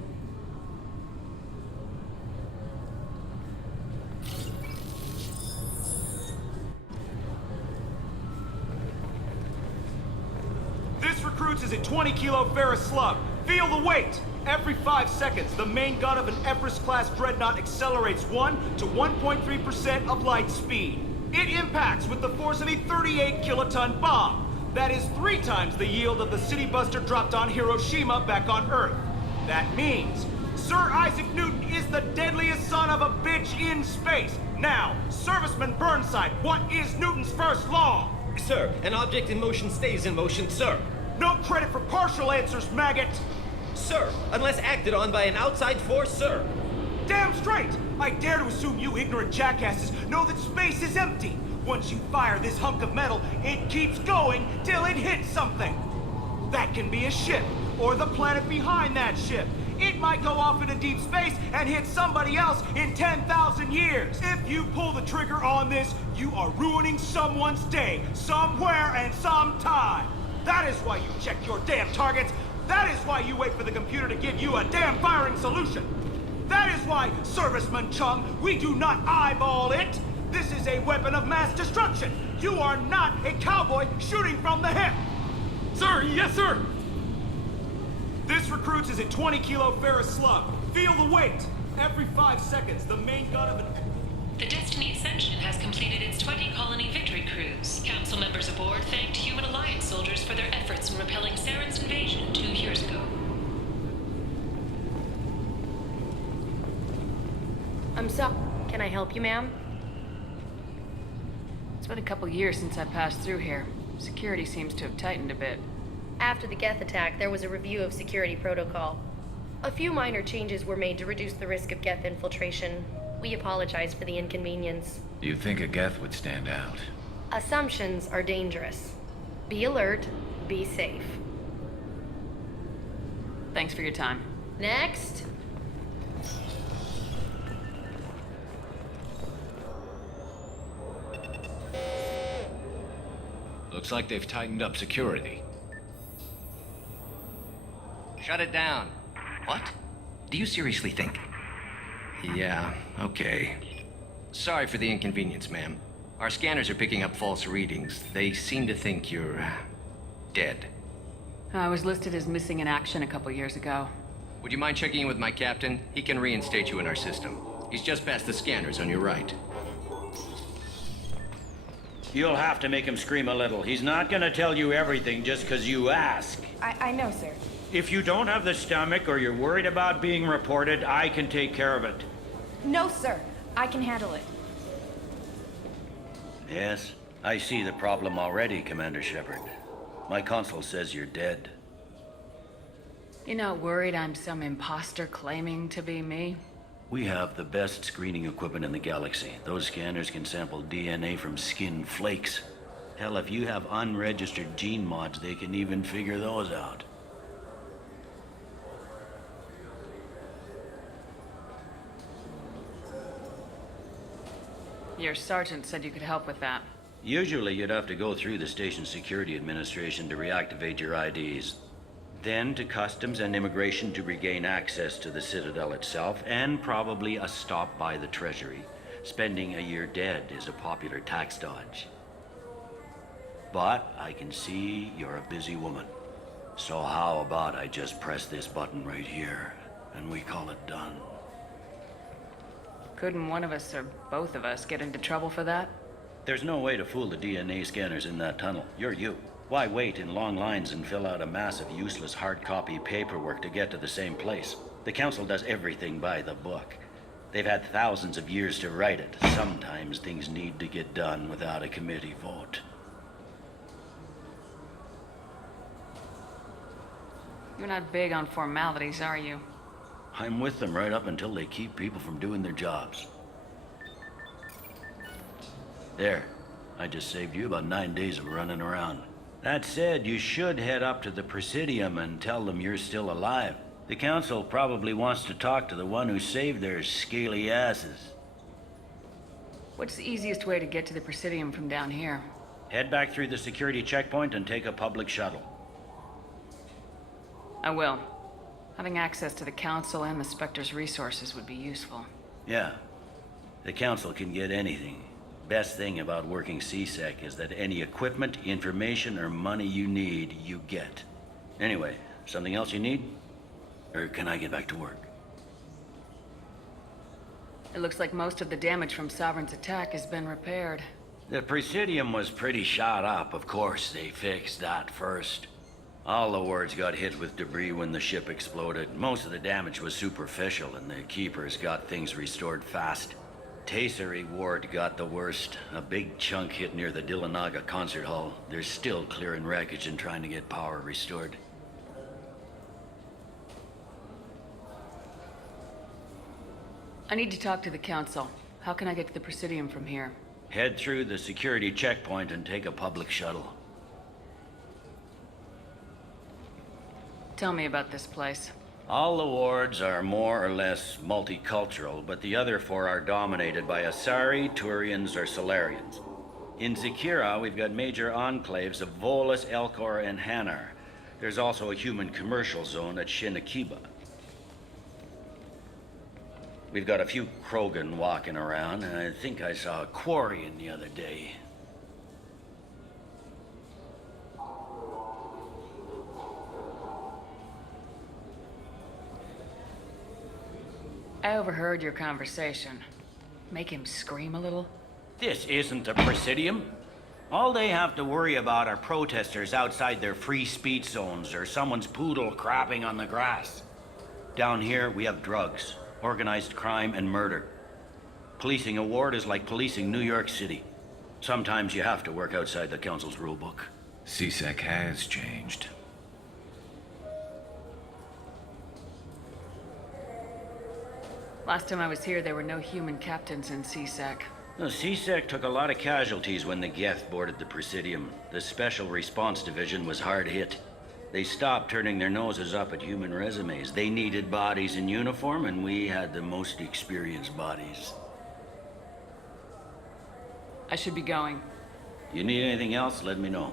This recruits is a 20-kilo ferrous slug. Feel the weight! Every 5 seconds, the main gun of an Everest-class dreadnought accelerates 1 to 1.3% of light speed. It impacts with the force of a 38-kiloton bomb. That is 3 times the yield of the city buster dropped on Hiroshima back on Earth. That means Sir Isaac Newton is the deadliest son of a bitch in space. Now, Serviceman Burnside, what is Newton's first law? Sir, an object in motion stays in motion, sir. No credit for partial answers, maggot! Sir, unless acted on by an outside force, sir. Damn straight! I dare to assume you ignorant jackasses know that space is empty. Once you fire this hunk of metal, it keeps going till it hits something. That It can be a ship, or the planet behind that ship. It might go off into deep space and hit somebody else in 10,000 years. If you pull the trigger on this, you are ruining someone's day, somewhere and sometime. That is why you check your damn targets. That is why you wait for the computer to give you a damn firing solution. That is why, Serviceman Chung, we do not eyeball it. This is a weapon of mass destruction. You are not a cowboy shooting from the hip. Sir, yes, sir. This recruits is a 20 kilo ferrous slug. Feel the weight. Every 5 seconds, the main gun of an... The Destiny Ascension has completed its 20-colony victory cruise. Council members aboard thanked Human Alliance soldiers for their efforts in repelling Saren's invasion 2 years ago. Can I help you, ma'am? It's been a couple years since I passed through here. Security seems to have tightened a bit. After the Geth attack, there was a review of security protocol. A few minor changes were made to reduce the risk of Geth infiltration. We apologize for the inconvenience. Do you think a Geth would stand out? Assumptions are dangerous. Be alert, be safe. Thanks for your time. Next. Looks like they've tightened up security. Shut it down. What? Do you seriously think? Yeah, okay. Sorry for the inconvenience, ma'am. Our scanners are picking up false readings. They seem to think you're... dead. I was listed as missing in action a couple years ago. Would you mind checking in with my captain? He can reinstate you in our system. He's just past the scanners on your right. You'll have to make him scream a little. He's not gonna tell you everything just because you ask. I know, sir. If you don't have the stomach or you're worried about being reported, I can take care of it. No, sir. I can handle it. Yes, I see the problem already, Commander Shepard. My console says you're dead. You're not worried I'm some imposter claiming to be me? We have the best screening equipment in the galaxy. Those scanners can sample DNA from skin flakes. Hell, if you have unregistered gene mods, they can even figure those out. Your sergeant said you could help with that. Usually you'd have to go through the station security administration to reactivate your IDs. Then to customs and immigration to regain access to the Citadel itself, and probably a stop by the Treasury. Spending a year dead is a popular tax dodge. But I can see you're a busy woman. So how about I just press this button right here, and we call it done? Couldn't one of us or both of us get into trouble for that? There's no way to fool the DNA scanners in that tunnel. You're you. Why wait in long lines and fill out a massive useless hard copy paperwork to get to the same place? The Council does everything by the book. They've had thousands of years to write it. Sometimes things need to get done without a committee vote. You're not big on formalities, are you? I'm with them right up until they keep people from doing their jobs. There. I just saved you about 9 days of running around. That said, you should head up to the Presidium and tell them you're still alive. The Council probably wants to talk to the one who saved their scaly asses. What's the easiest way to get to the Presidium from down here? Head back through the security checkpoint and take a public shuttle. I will. Having access to the Council and the Spectre's resources would be useful. Yeah. The Council can get anything. Best thing about working CSEC is that any equipment, information, or money you need, you get. Anyway, something else you need? Or can I get back to work? It looks like most of the damage from Sovereign's attack has been repaired. The Presidium was pretty shot up. Of course, they fixed that first. All the wards got hit with debris when the ship exploded. Most of the damage was superficial, and the Keepers got things restored fast. Tasery Ward got the worst. A big chunk hit near the Dillanaga concert hall. They're still clearing wreckage and trying to get power restored. I need to talk to the Council. How can I get to the Presidium from here? Head through the security checkpoint and take a public shuttle. Tell me about this place. All the wards are more or less multicultural, but the other four are dominated by Asari, Turians, or Solarians. In Zakira, we've got major enclaves of Volus, Elcor, and Hanar. There's also a human commercial zone at Shinakiba. We've got a few Krogan walking around, and I think I saw a Quarian the other day. I overheard your conversation. Make him scream a little? This isn't a Presidium. All they have to worry about are protesters outside their free speech zones or someone's poodle crapping on the grass. Down here, we have drugs, organized crime, and murder. Policing a ward is like policing New York City. Sometimes you have to work outside the Council's rulebook. CSEC has changed. Last time I was here, there were no human captains in CSEC. The CSEC took a lot of casualties when the Geth boarded the Presidium. The Special Response Division was hard hit. They stopped turning their noses up at human resumes. They needed bodies in uniform, and we had the most experienced bodies. I should be going. You need anything else, let me know.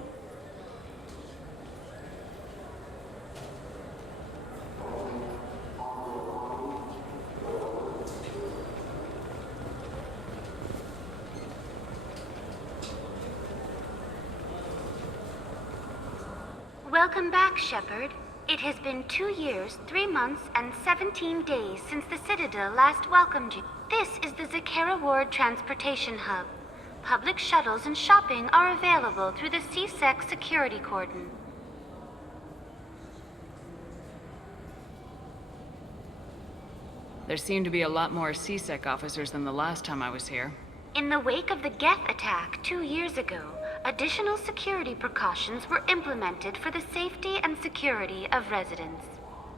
Welcome back, Shepard. It has been 2 years, 3 months, and 17 days since the Citadel last welcomed you. This is the Zakera Ward Transportation Hub. Public shuttles and shopping are available through the CSEC security cordon. There seem to be a lot more CSEC officers than the last time I was here. In the wake of the Geth attack 2 years ago, additional security precautions were implemented for the safety and security of residents.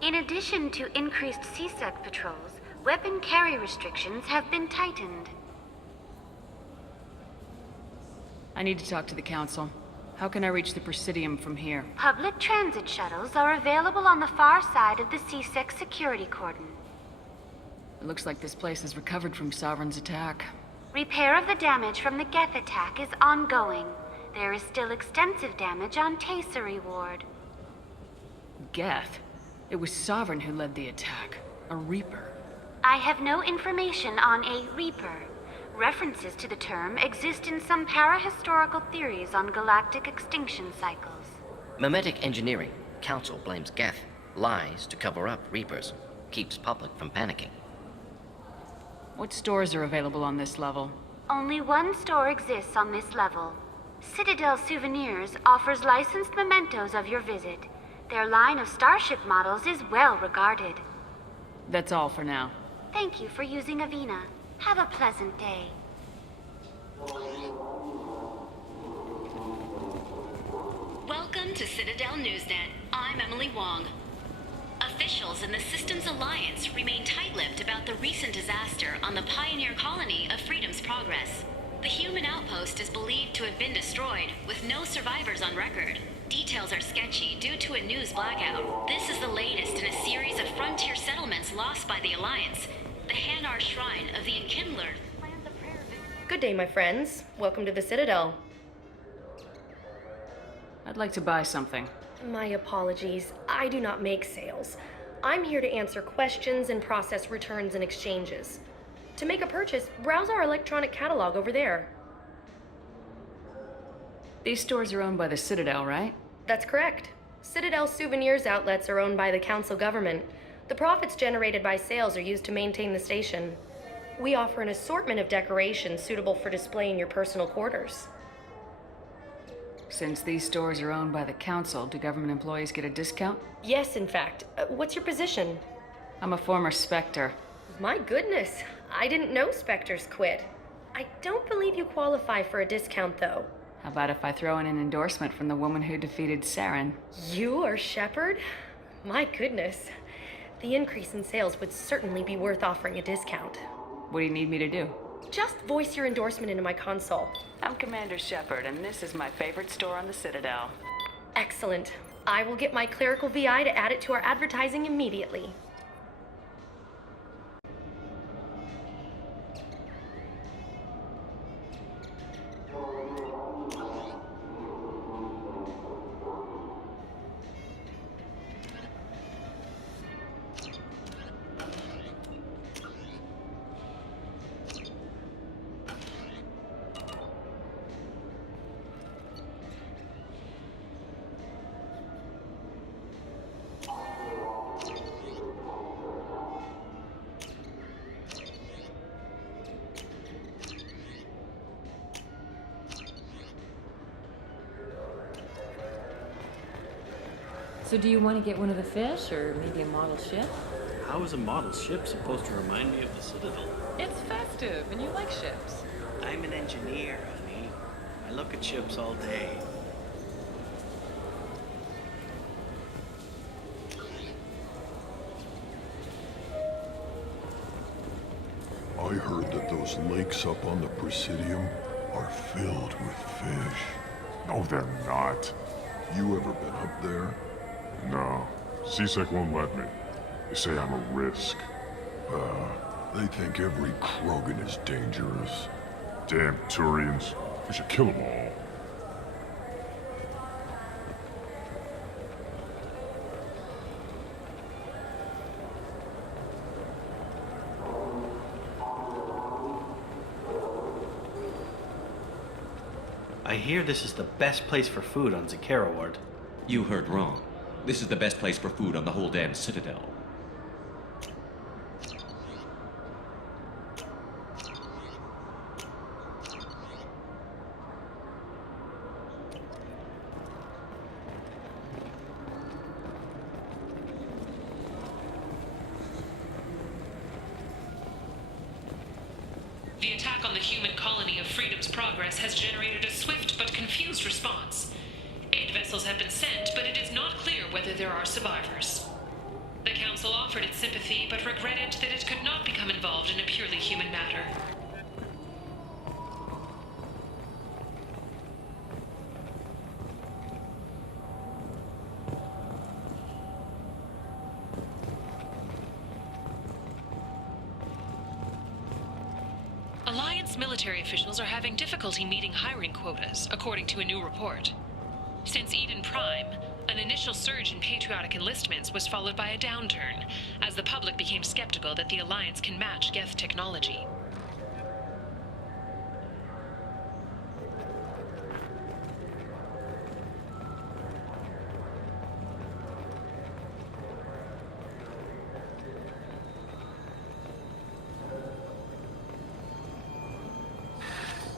In addition to increased CSEC patrols, weapon carry restrictions have been tightened. I need to talk to the Council. How can I reach the Presidium from here? Public transit shuttles are available on the far side of the CSEC security cordon. It looks like this place has recovered from Sovereign's attack. Repair of the damage from the Geth attack is ongoing. There is still extensive damage on Tasery Ward. Geth? It was Sovereign who led the attack. A Reaper. I have no information on a Reaper. References to the term exist in some parahistorical theories on galactic extinction cycles. Memetic engineering. Council blames Geth. Lies to cover up Reapers. Keeps public from panicking. What stores are available on this level? Only one store exists on this level. Citadel Souvenirs offers licensed mementos of your visit. Their line of starship models is well regarded. That's all for now. Thank you for using Avina. Have a pleasant day. Welcome to Citadel Newsnet. I'm Emily Wong. Officials in the Systems Alliance remain tight-lipped about the recent disaster on the pioneer colony of Freedom's Progress. The human outpost is believed to have been destroyed, with no survivors on record. Details are sketchy due to a news blackout. This is the latest in a series of frontier settlements lost by the Alliance. The Hanar Shrine of the Enkindler. Good day, my friends. Welcome to the Citadel. I'd like to buy something. My apologies. I do not make sales. I'm here to answer questions and process returns and exchanges. To make a purchase, browse our electronic catalog over there. These stores are owned by the Citadel, right? That's correct. Citadel Souvenirs outlets are owned by the Council government. The profits generated by sales are used to maintain the station. We offer an assortment of decorations suitable for display in your personal quarters. Since these stores are owned by the Council, do government employees get a discount? Yes, in fact. What's your position? I'm a former Spectre. My goodness, I didn't know Spectres quit. I don't believe you qualify for a discount, though. How about if I throw in an endorsement from the woman who defeated Saren? You are Shepard? My goodness. The increase in sales would certainly be worth offering a discount. What do you need me to do? Just voice your endorsement into my console. I'm Commander Shepard, and this is my favorite store on the Citadel. Excellent. I will get my clerical VI to add it to our advertising immediately. So do you want to get one of the fish, or maybe a model ship? How is a model ship supposed to remind me of the Citadel? It's festive, and you like ships. I'm an engineer, honey. I look at ships all day. I heard that those lakes up on the Presidium are filled with fish. No, they're not. You ever been up there? No. CSEC won't let me. They say I'm a risk. They think every Krogan is dangerous. Damn Turians. We should kill them all. I hear this is the best place for food on Zakera Ward. You heard wrong. This is the best place for food on the whole damn Citadel. The attack on the human colony of Freedom's Progress has generated a swift but confused response. Aid vessels have been sent, but it is not clear whether there are survivors. The Council offered its sympathy, but regretted that it could not become involved in a purely human matter. Alliance military officials are having difficulty meeting hiring quotas, according to a new report. Since Eden Prime, an initial surge in patriotic enlistments was followed by a downturn, as the public became skeptical that the Alliance can match Geth technology.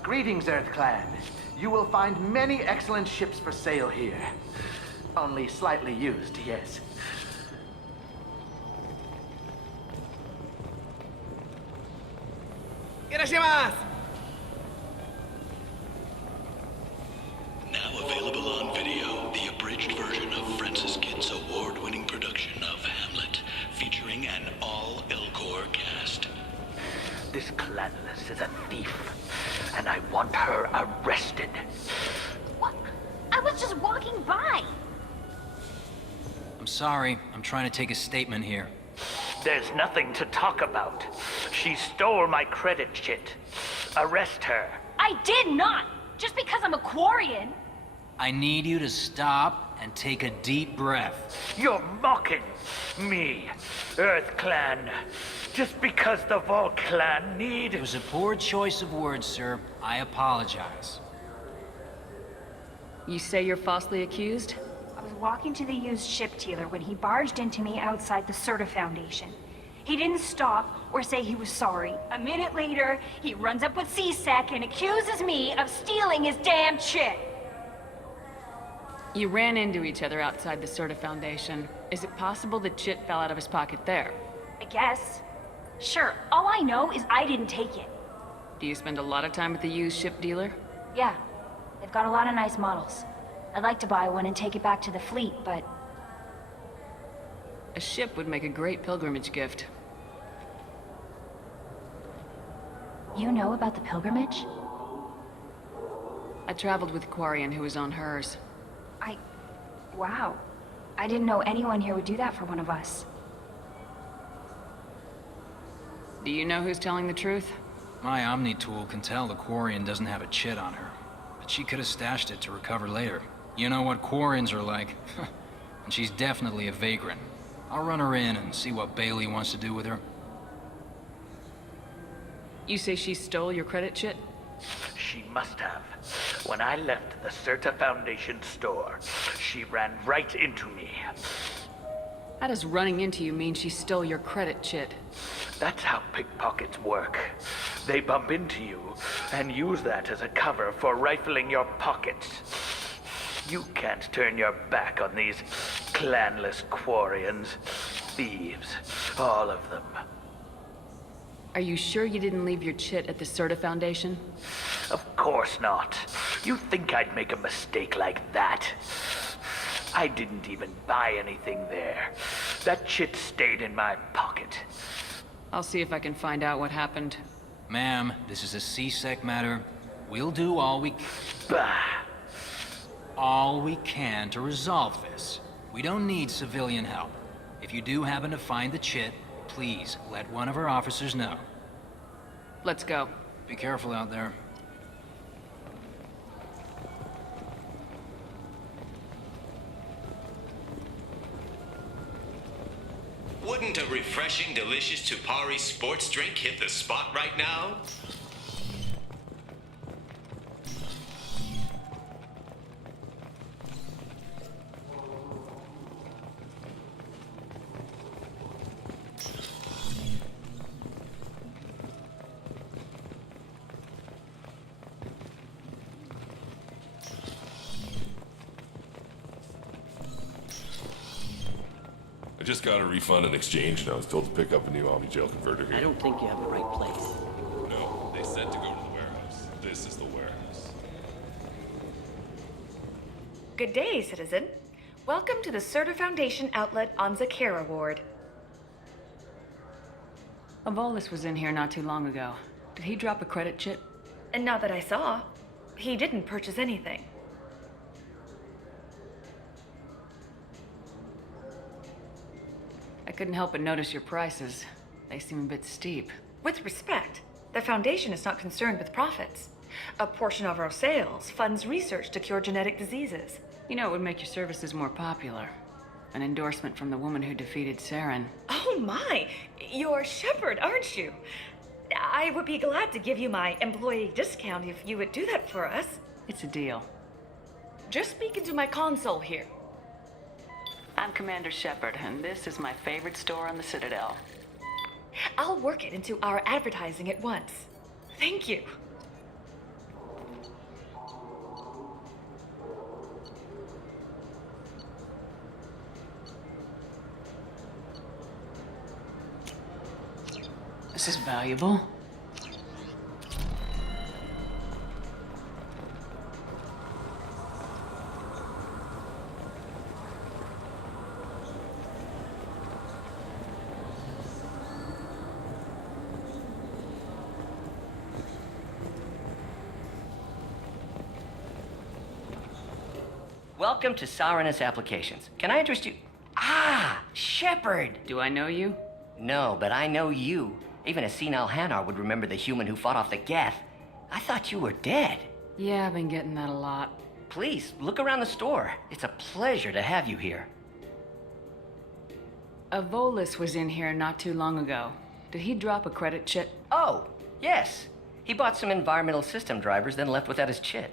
Greetings, Earth Clan. You will find many excellent ships for sale here. Only slightly used, yes. Irashimasu! Now available on video, the abridged version of Francis Kidd's award-winning production of Hamlet, featuring an all-Elcor cast. This Clanless is a thief, and I want her arrested. What? I was just walking by. I'm sorry. I'm trying to take a statement here. There's nothing to talk about. She stole my credit chit. Arrest her. I did not! Just because I'm a Quarian. I need you to stop and take a deep breath. You're mocking me, Earth Clan. Just because the Vol Clan need... It was a poor choice of words, sir. I apologize. You say you're falsely accused? I was walking to the used ship dealer when he barged into me outside the Serta Foundation. He didn't stop or say he was sorry. A minute later, he runs up with CSEC and accuses me of stealing his damn chit. You ran into each other outside the Serta Foundation. Is it possible the chit fell out of his pocket there? I guess. Sure, all I know is I didn't take it. Do you spend a lot of time at the used ship dealer? Yeah, they've got a lot of nice models. I'd like to buy one and take it back to the fleet, but... A ship would make a great pilgrimage gift. You know about the I traveled with a Quarian who was on hers. Wow. I didn't know anyone here would do that for one of us. Do you know who's telling the truth? My Omni tool can tell the Quarian doesn't have a chit on her, but she could have stashed it to recover later. You know what Quarians are like. And she's definitely a vagrant. I'll run her in and see what Bailey wants to do with her. You say she stole your credit chit? She must have. When I left the Certa Foundation store, she ran right into me. How does running into you mean she stole your credit chit? That's how pickpockets work. They bump into you and use that as a cover for rifling your pockets. You can't turn your back on these clanless Quarians. Thieves, all of them. Are you sure you didn't leave your chit at the Certa Foundation? Of course not. You think I'd make a mistake like that? I didn't even buy anything there. That chit stayed in my pocket. I'll see if I can find out what happened. Ma'am, this is a C-Sec matter. We'll do all we can to resolve this. We don't need civilian help. If you do happen to find the chit, please let one of our officers know. Let's go. Be careful out there. Wouldn't a refreshing, delicious Tupari sports drink hit the spot right now? I just got a refund and exchange, and I was told to pick up a new Omni Jail converter here. I don't think you have the right place. No, they said to go to the warehouse. This is the warehouse. Good day, citizen. Welcome to the Certa Foundation outlet on Zakara Ward. Avolis was in here not too long ago. Did he drop a credit chit? And not that I saw. He didn't purchase anything. I couldn't help but notice your prices. They seem a bit steep. With respect, the Foundation is not concerned with profits. A portion of our sales funds research to cure genetic diseases. You know, it would make your services more popular. An endorsement from the woman who defeated Saren. Oh my! You're Shepard, aren't you? I would be glad to give you my employee discount if you would do that for us. It's a deal. Just speak into my console here. I'm Commander Shepard, and this is my favorite store on the Citadel. I'll work it into our advertising at once. Thank you. This is valuable. Welcome to Sarenus Applications. Can I interest you? Ah, Shepard! Do I know you? No, but I know you. Even a senile Hanar would remember the human who fought off the Geth. I thought you were dead. Yeah, I've been getting that a lot. Please, look around the store. It's a pleasure to have you here. Avolis was in here not too long ago. Did he drop a credit chit? Oh, yes. He bought some environmental system drivers, then left without his chit.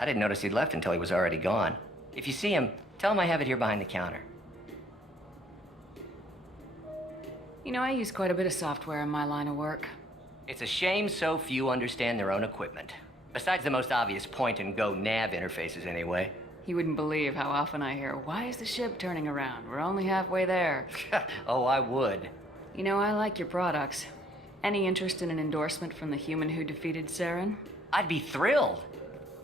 I didn't notice he'd left until he was already gone. If you see him, tell him I have it here behind the counter. You know, I use quite a bit of software in my line of work. It's a shame so few understand their own equipment. Besides the most obvious point-and-go nav interfaces, anyway. You wouldn't believe how often I hear, "Why is the ship turning around? We're only halfway there." Oh, I would. You know, I like your products. Any interest in an endorsement from the human who defeated Saren? I'd be thrilled.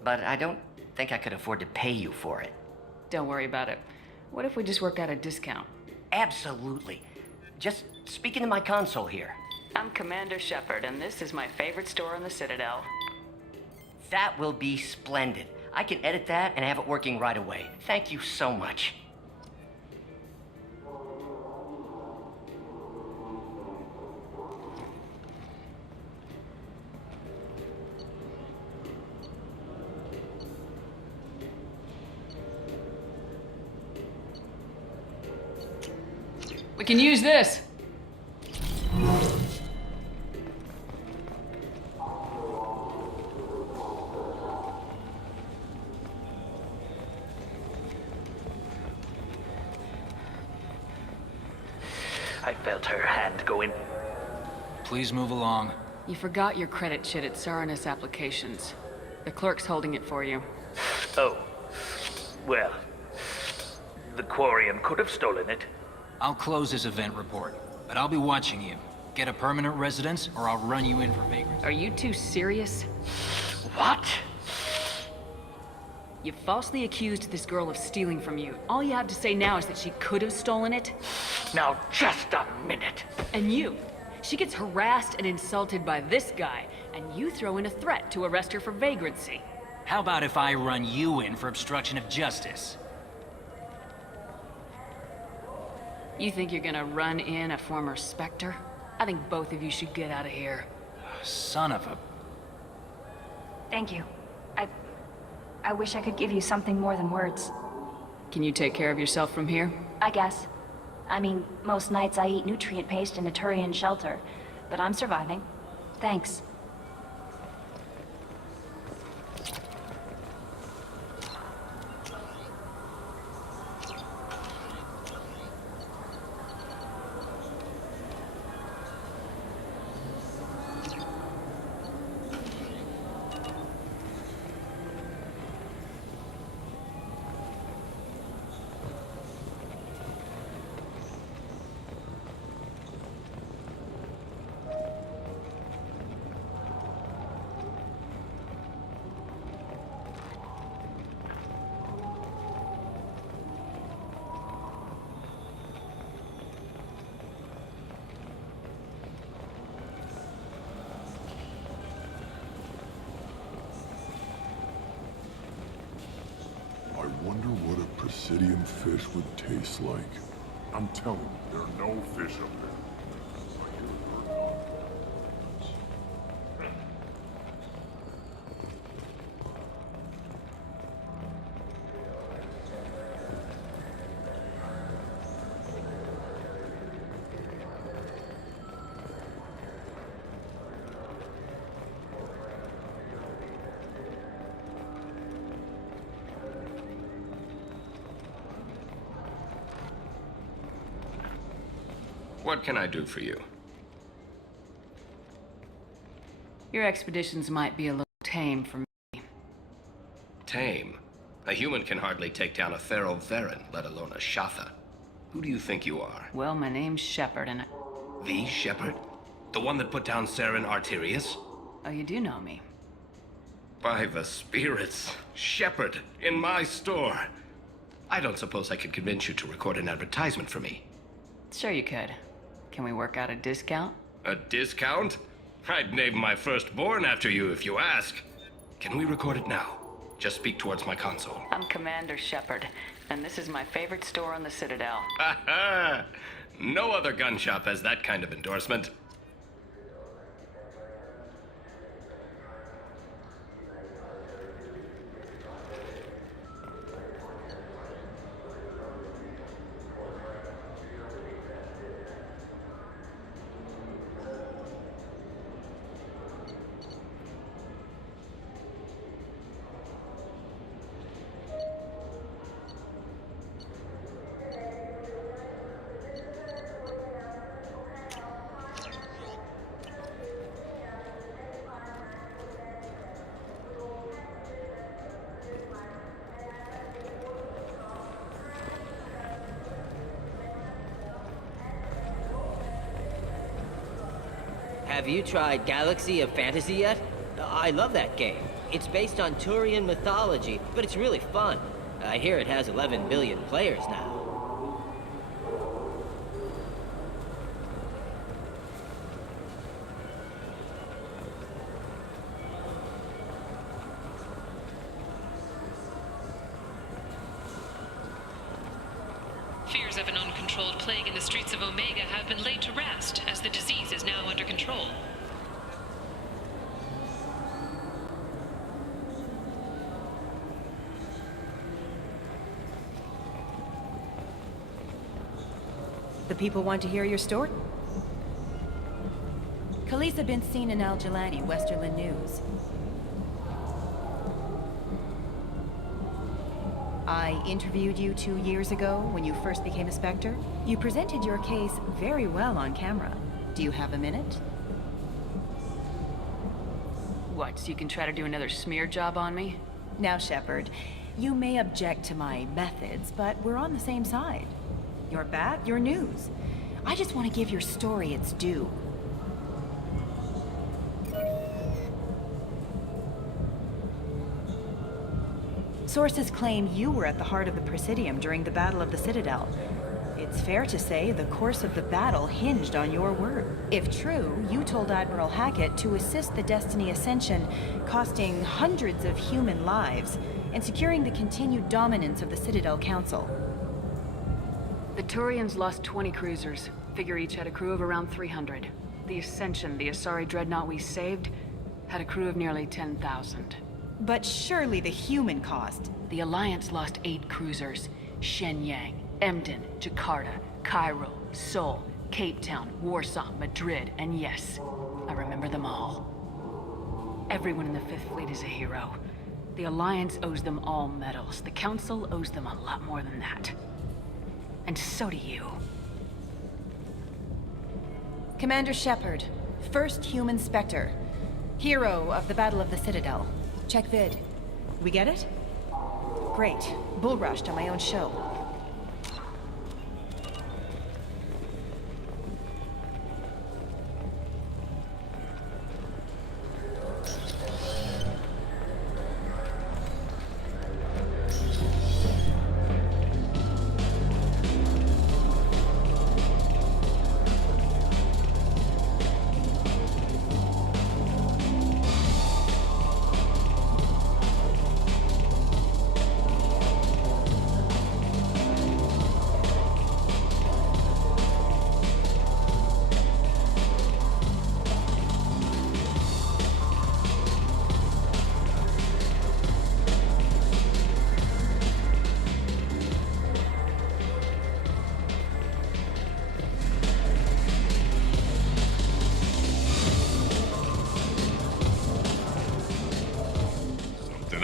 But I don't think I could afford to pay you for it. Don't worry about it. What if we just work out a discount? Absolutely. Just speak into my console here. I'm Commander Shepard, and this is my favorite store on the Citadel. That will be splendid. I can edit that and have it working right away. Thank you so much. We can use this. I felt her hand go in. Please move along. You forgot your credit sheet at Saranus Applications. The clerk's holding it for you. Oh. Well, the Quarian could have stolen it. I'll close this event report, but I'll be watching you. Get a permanent residence, or I'll run you in for vagrancy. Are you two serious? What? You falsely accused this girl of stealing from you. All you have to say now is that she could have stolen it. Now, just a minute. And you. She gets harassed and insulted by this guy, and you throw in a threat to arrest her for vagrancy. How about if I run you in for obstruction of justice? You think you're gonna run in a former Spectre? I think both of you should get out of here. Son of a... Thank you. I wish I could give you something more than words. Can you take care of yourself from here? I guess. I mean, most nights I eat nutrient paste in a Turian shelter, but I'm surviving. Thanks. I wonder what a Presidium fish would taste like. I'm telling you, there are no fish up there. What can I do for you? Your expeditions might be a little tame for me. Tame? A human can hardly take down a Pharaoh Varen, let alone a Shatha. Who do you think you are? Well, my name's Shepard, and The Shepherd? The one that put down Saren Arterius? Oh, you do know me. By the spirits. Shepherd, in my store. I don't suppose I could convince you to record an advertisement for me. Sure you could. Can we work out a discount? A discount? I'd name my firstborn after you if you ask. Can we record it now? Just speak towards my console. I'm Commander Shepard, and this is my favorite store on the Citadel. Ha ha! No other gun shop has that kind of endorsement. Have you tried Galaxy of Fantasy yet? I love that game. It's based on Turian mythology, but it's really fun. I hear it has 11 billion players now. fears of an uncontrolled plague in the streets of Omega have been laid to rest, as the disease is now under control. The people want to hear your story? Khaleesa been seen in Al Jalani, Westerland News. I interviewed you 2 years ago when you first became a Spectre. You presented your case very well on camera. Do you have a minute? What, so you can try to do another smear job on me? Now, Shepard, you may object to my methods, but we're on the same side. You're bad, you're news. I just want to give your story its due. Sources claim you were at the heart of the Presidium during the Battle of the Citadel. It's fair to say the course of the battle hinged on your word. If true, you told Admiral Hackett to assist the Destiny Ascension, costing hundreds of human lives, and securing the continued dominance of the Citadel Council. The Turians lost 20 cruisers. Figure each had a crew of around 300. The Ascension, the Asari dreadnought we saved, had a crew of nearly 10,000. But surely the human cost. The Alliance lost 8 cruisers. Shenyang, Emden, Jakarta, Cairo, Seoul, Cape Town, Warsaw, Madrid, and yes, I remember them all. Everyone in the Fifth Fleet is a hero. The Alliance owes them all medals. The Council owes them a lot more than that. And so do you. Commander Shepard, first human Spectre. Hero of the Battle of the Citadel. Check vid. We get it? Great. Bull rushed on my own show.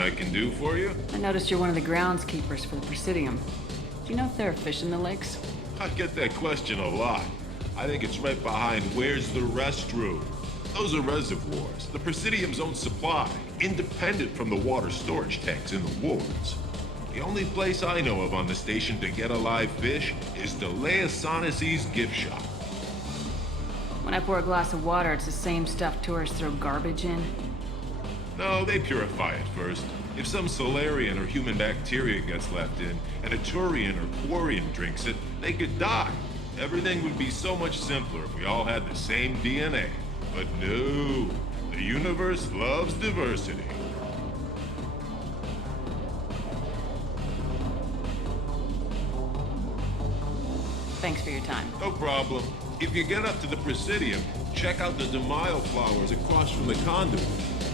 I can do for you? I noticed you're one of the groundskeepers for the Presidium. Do you know if there are fish in the lakes? I get that question a lot. I think it's right behind where's the restroom. Those are reservoirs, the Presidium's own supply, independent from the water storage tanks in the wards. The only place I know of on the station to get a live fish is the Leosanisi's gift shop. When I pour a glass of water, it's the same stuff tourists throw garbage in? No, they purify it first. If some Solarian or human bacteria gets left in, and a Turian or Quarian drinks it, they could die. Everything would be so much simpler if we all had the same DNA. But no, the universe loves diversity. Thanks for your time. No problem. If you get up to the Presidium, check out the Demaio flowers across from the conduit.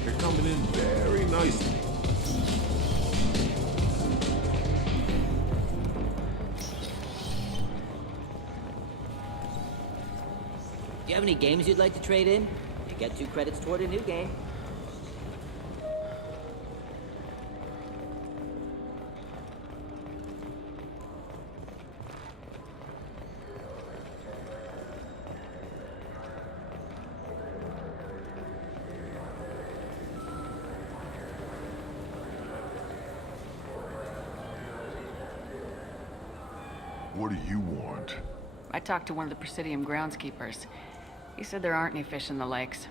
They're coming in very nicely. Do you have any games you'd like to trade in? You get 2 credits toward a new game. What do you want? I talked to one of the Presidium groundskeepers. He said there aren't any fish in the lakes.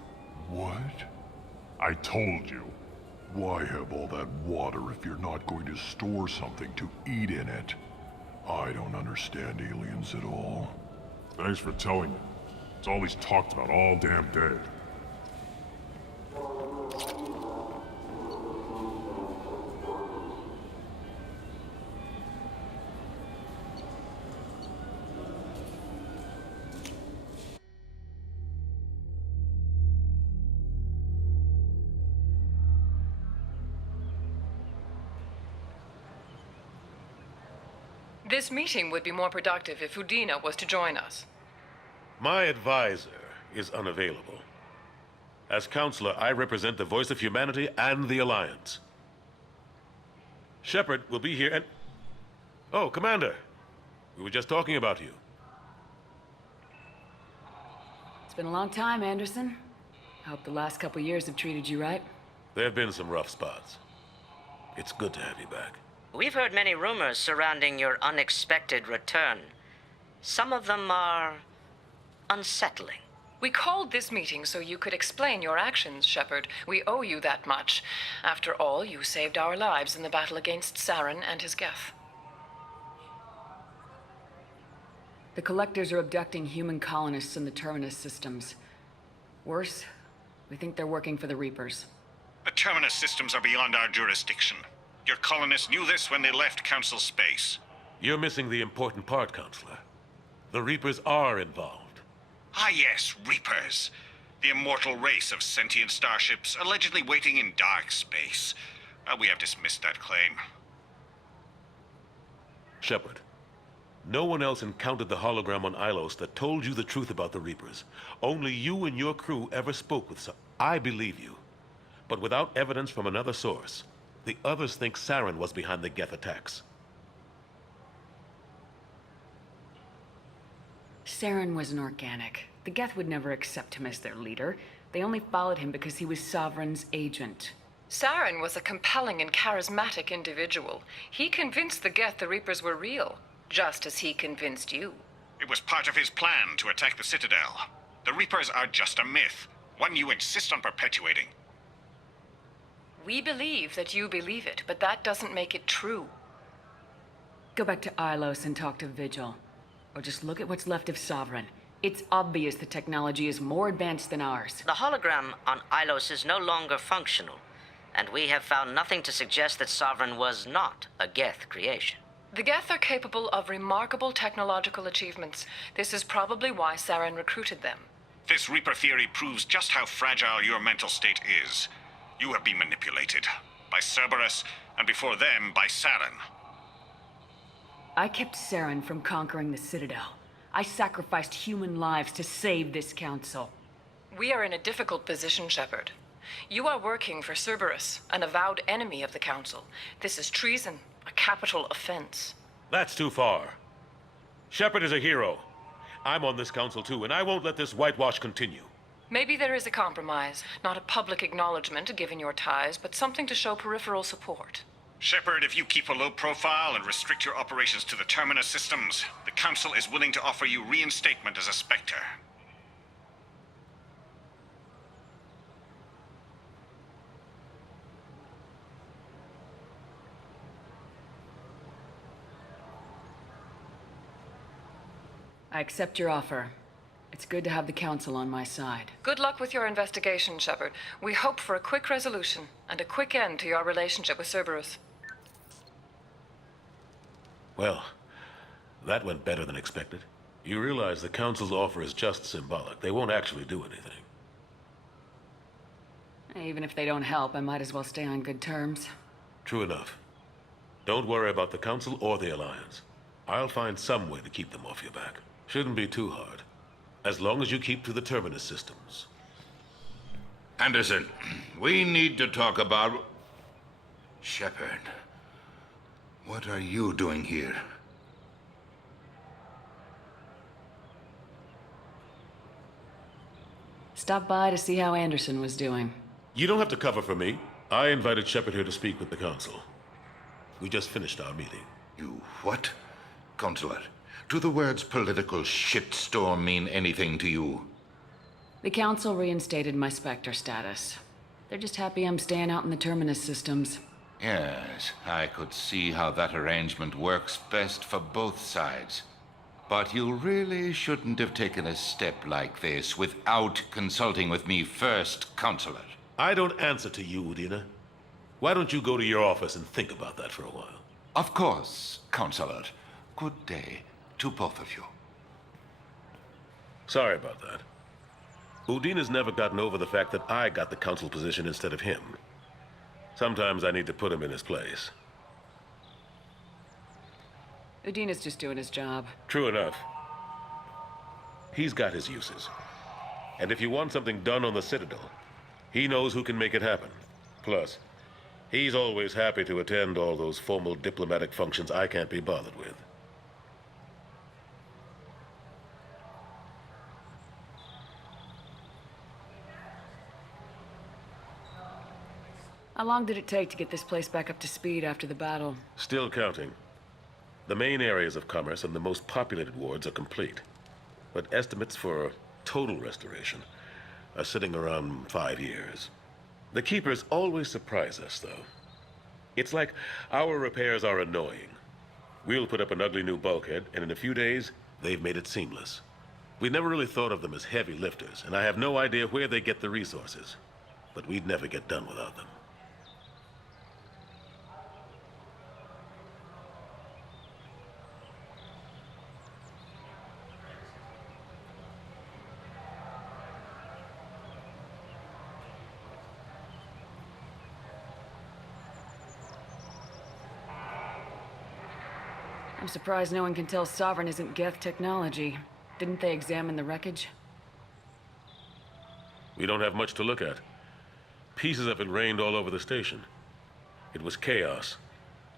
What? I told you. Why have all that water if you're not going to store something to eat in it? I don't understand aliens at all. Thanks for telling me. It's all he's talked about all damn day. This meeting would be more productive if Udina was to join us. My advisor is unavailable. As counselor, I represent the voice of humanity and the Alliance. Shepard will be here and... Oh, Commander. We were just talking about you. It's been a long time, Anderson. I hope the last couple years have treated you right. There have been some rough spots. It's good to have you back. We've heard many rumors surrounding your unexpected return. Some of them are unsettling. We called this meeting so you could explain your actions, Shepard. We owe you that much. After all, you saved our lives in the battle against Saren and his Geth. The Collectors are abducting human colonists in the Terminus systems. Worse, we think they're working for the Reapers. The Terminus systems are beyond our jurisdiction. Your colonists knew this when they left Council space. You're missing the important part, Counselor. The Reapers are involved. Ah yes, Reapers. The immortal race of sentient starships allegedly waiting in dark space. We have dismissed that claim. Shepard, no one else encountered the hologram on Ilos that told you the truth about the Reapers. Only you and your crew ever spoke with some. I believe you. But without evidence from another source, the others think Saren was behind the Geth attacks. Saren was an organic. The Geth would never accept him as their leader. They only followed him because he was Sovereign's agent. Saren was a compelling and charismatic individual. He convinced the Geth the Reapers were real, just as he convinced you. It was part of his plan to attack the Citadel. The Reapers are just a myth, one you insist on perpetuating. We believe that you believe it, but that doesn't make it true. Go back to Ilos and talk to Vigil. Or just look at what's left of Sovereign. It's obvious the technology is more advanced than ours. The hologram on Ilos is no longer functional, and we have found nothing to suggest that Sovereign was not a Geth creation. The Geth are capable of remarkable technological achievements. This is probably why Saren recruited them. This Reaper theory proves just how fragile your mental state is. You have been manipulated. By Cerberus, and before them, by Saren. I kept Saren from conquering the Citadel. I sacrificed human lives to save this council. We are in a difficult position, Shepard. You are working for Cerberus, an avowed enemy of the Council. This is treason, a capital offense. That's too far. Shepard is a hero. I'm on this council too, and I won't let this whitewash continue. Maybe there is a compromise. Not a public acknowledgement given your ties, but something to show peripheral support. Shepard, if you keep a low profile and restrict your operations to the Terminus systems, the Council is willing to offer you reinstatement as a Spectre. I accept your offer. It's good to have the Council on my side. Good luck with your investigation, Shepard. We hope for a quick resolution and a quick end to your relationship with Cerberus. Well, that went better than expected. You realize the Council's offer is just symbolic. They won't actually do anything. Even if they don't help, I might as well stay on good terms. True enough. Don't worry about the Council or the Alliance. I'll find some way to keep them off your back. Shouldn't be too hard. As long as you keep to the Terminus systems. Anderson, we need to talk about... Shepard, what are you doing here? Stop by to see how Anderson was doing. You don't have to cover for me. I invited Shepard here to speak with the Council. We just finished our meeting. You what? Counselor, do the words political shitstorm mean anything to you? The Council reinstated my Spectre status. They're just happy I'm staying out in the Terminus systems. Yes, I could see how that arrangement works best for both sides. But you really shouldn't have taken a step like this without consulting with me first, Counselor. I don't answer to you, Udina. Why don't you go to your office and think about that for a while? Of course, Counselor. Good day to both of you. Sorry about that. Udina's never gotten over the fact that I got the Council position instead of him. Sometimes I need to put him in his place. Udina's just doing his job. True enough. He's got his uses. And if you want something done on the Citadel, he knows who can make it happen. Plus, he's always happy to attend all those formal diplomatic functions I can't be bothered with. How long did it take to get this place back up to speed after the battle? Still counting. The main areas of commerce and the most populated wards are complete. But estimates for total restoration are sitting around 5 years. The Keepers always surprise us, though. It's like our repairs are annoying. We'll put up an ugly new bulkhead, and in a few days, they've made it seamless. We never really thought of them as heavy lifters, and I have no idea where they get the resources. But we'd never get done without them. I'm surprised no one can tell Sovereign isn't Geth technology. Didn't they examine the wreckage? We don't have much to look at. Pieces of it rained all over the station. It was chaos,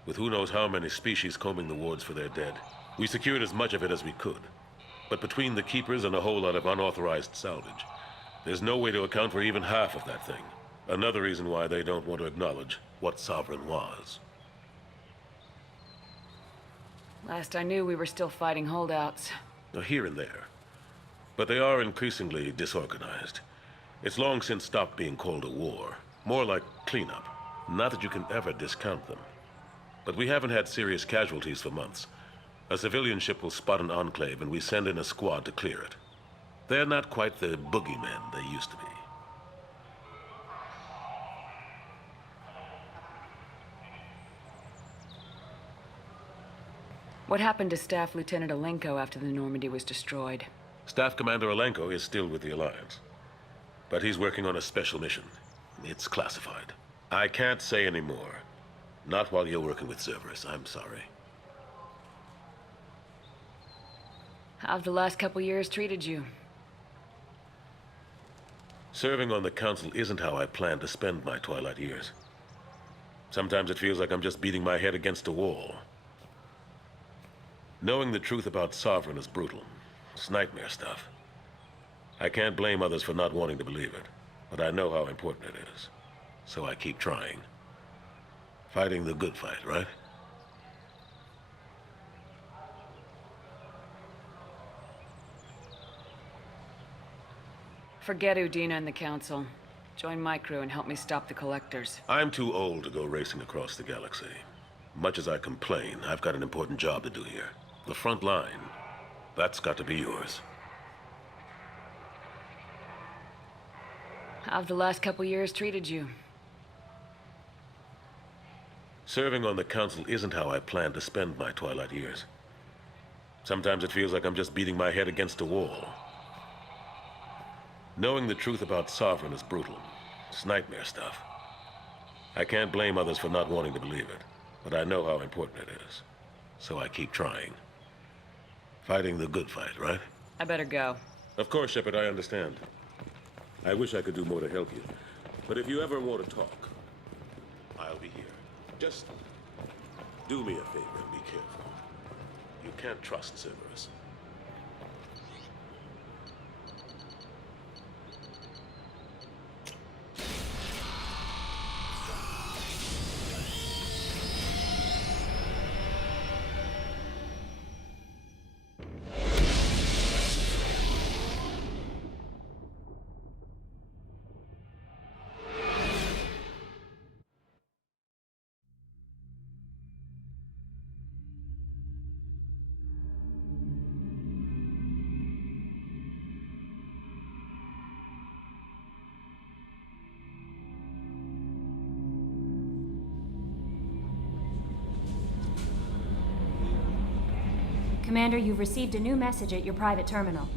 with who knows how many species combing the wards for their dead. We secured as much of it as we could. But between the Keepers and a whole lot of unauthorized salvage, there's no way to account for even half of that thing. Another reason why they don't want to acknowledge what Sovereign was. Last I knew, we were still fighting holdouts. Here and there. But they are increasingly disorganized. It's long since stopped being called a war. More like cleanup. Not that you can ever discount them. But we haven't had serious casualties for months. A civilian ship will spot an enclave and we send in a squad to clear it. They're not quite the boogeymen they used to be. What happened to Staff Lieutenant Alenko after the Normandy was destroyed? Staff Commander Alenko is still with the Alliance. But he's working on a special mission. It's classified. I can't say any more. Not while you're working with Cerberus, I'm sorry. How have the last couple years treated you? Serving on the Council isn't how I plan to spend my twilight years. Sometimes it feels like I'm just beating my head against a wall. Knowing the truth about Sovereign is brutal. It's nightmare stuff. I can't blame others for not wanting to believe it, but I know how important it is. So I keep trying. Fighting the good fight, right? Forget Udina and the Council. Join my crew and help me stop the Collectors. I'm too old to go racing across the galaxy. Much as I complain, I've got an important job to do here. The front line, that's got to be yours. How have the last couple years treated you? Serving on the Council isn't how I plan to spend my twilight years. Sometimes it feels like I'm just beating my head against a wall. Knowing the truth about Sovereign is brutal. It's nightmare stuff. I can't blame others for not wanting to believe it, but I know how important it is. So I keep trying. Fighting the good fight, right? I better go. Of course, Shepard, I understand. I wish I could do more to help you. But if you ever want to talk, I'll be here. Just do me a favor and be careful. You can't trust Cerberus. Commander, you've received a new message at your private terminal.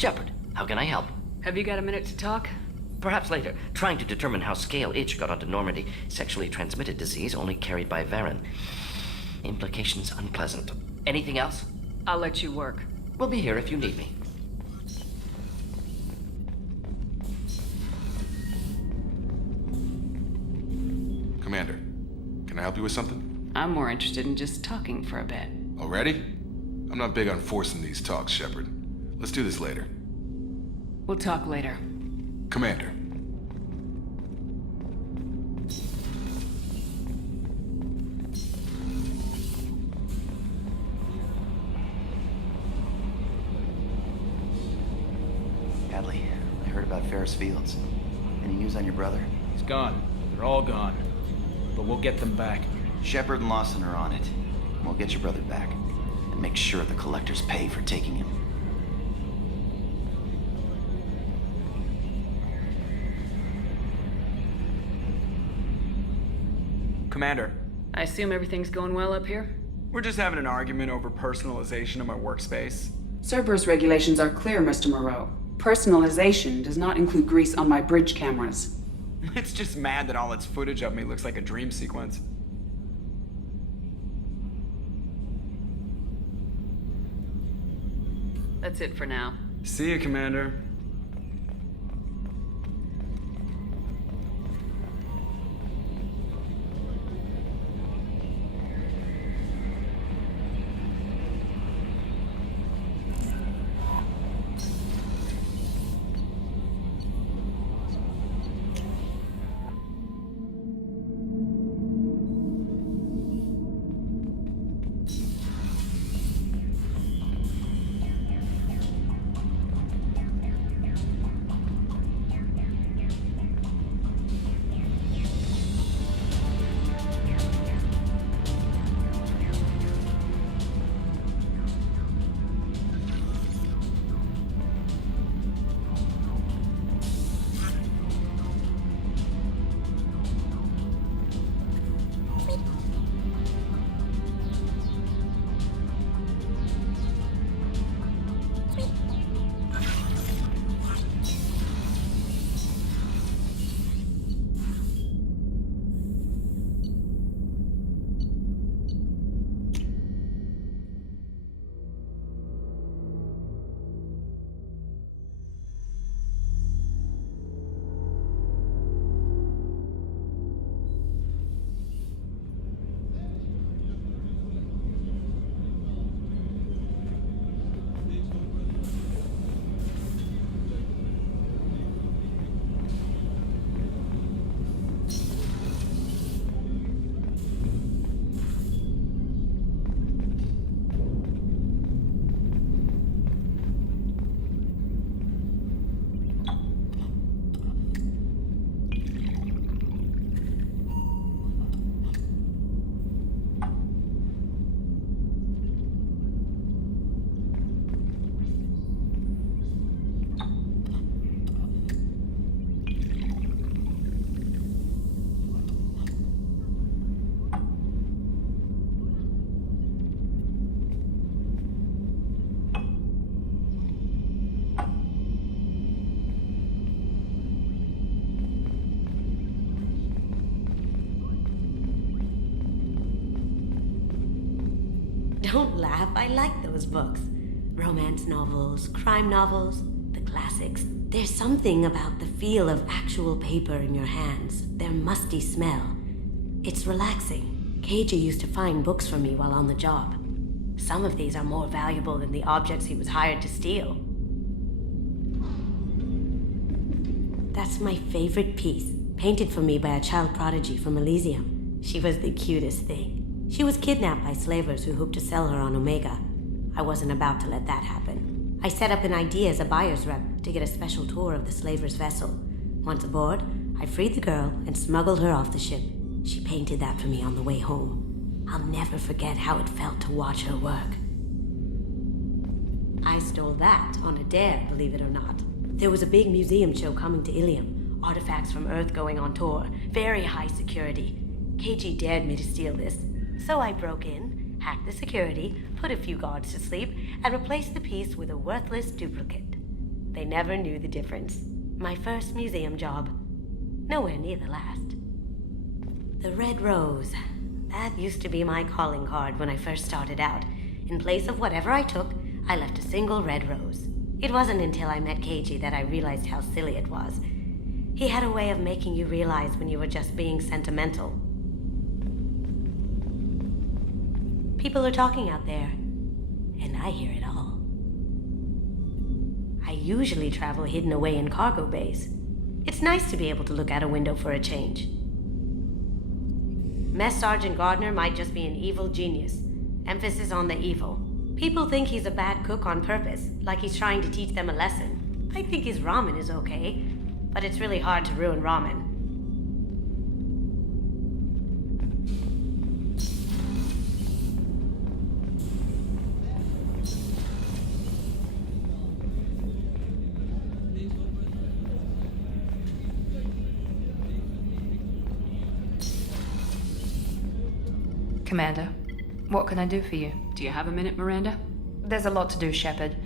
Shepard, how can I help? Have you got a minute to talk? Perhaps later. Trying to determine how Scale Itch got onto Normandy. Sexually transmitted disease only carried by Varen. Implications unpleasant. Anything else? I'll let you work. We'll be here if you need me. Commander, can I help you with something? I'm more interested in just talking for a bit. Already? I'm not big on forcing these talks, Shepard. Let's do this later. We'll talk later. Commander. Hadley, I heard about Ferris Fields. Any news on your brother? He's gone. They're all gone. But we'll get them back. Shepard and Lawson are on it. We'll get your brother back. And make sure the collectors pay for taking him. Commander. I assume everything's going well up here? We're just having an argument over personalization of my workspace. Cerberus regulations are clear, Mr. Moreau. Personalization does not include grease on my bridge cameras. It's just mad that all its footage of me looks like a dream sequence. That's it for now. See you, Commander. Don't laugh, I like those books. Romance novels, crime novels, the classics. There's something about the feel of actual paper in your hands, their musty smell. It's relaxing. KJ used to find books for me while on the job. Some of these are more valuable than the objects he was hired to steal. That's my favorite piece, painted for me by a child prodigy from Elysium. She was the cutest thing. She was kidnapped by slavers who hoped to sell her on Omega. I wasn't about to let that happen. I set up an idea as a buyer's rep to get a special tour of the slaver's vessel. Once aboard, I freed the girl and smuggled her off the ship. She painted that for me on the way home. I'll never forget how it felt to watch her work. I stole that on a dare, believe it or not. There was a big museum show coming to Ilium. Artifacts from Earth going on tour. Very high security. KG dared me to steal this. So I broke in, hacked the security, put a few guards to sleep, and replaced the piece with a worthless duplicate. They never knew the difference. My first museum job. Nowhere near the last. The Red Rose. That used to be my calling card when I first started out. In place of whatever I took, I left a single red rose. It wasn't until I met KG that I realized how silly it was. He had a way of making you realize when you were just being sentimental. People are talking out there, and I hear it all. I usually travel hidden away in cargo bays. It's nice to be able to look out a window for a change. Mess Sergeant Gardner might just be an evil genius. Emphasis on the evil. People think he's a bad cook on purpose, like he's trying to teach them a lesson. I think his ramen is okay, but it's really hard to ruin ramen. Commander, what can I do for you? Do you have a minute, Miranda? There's a lot to do, Shepard.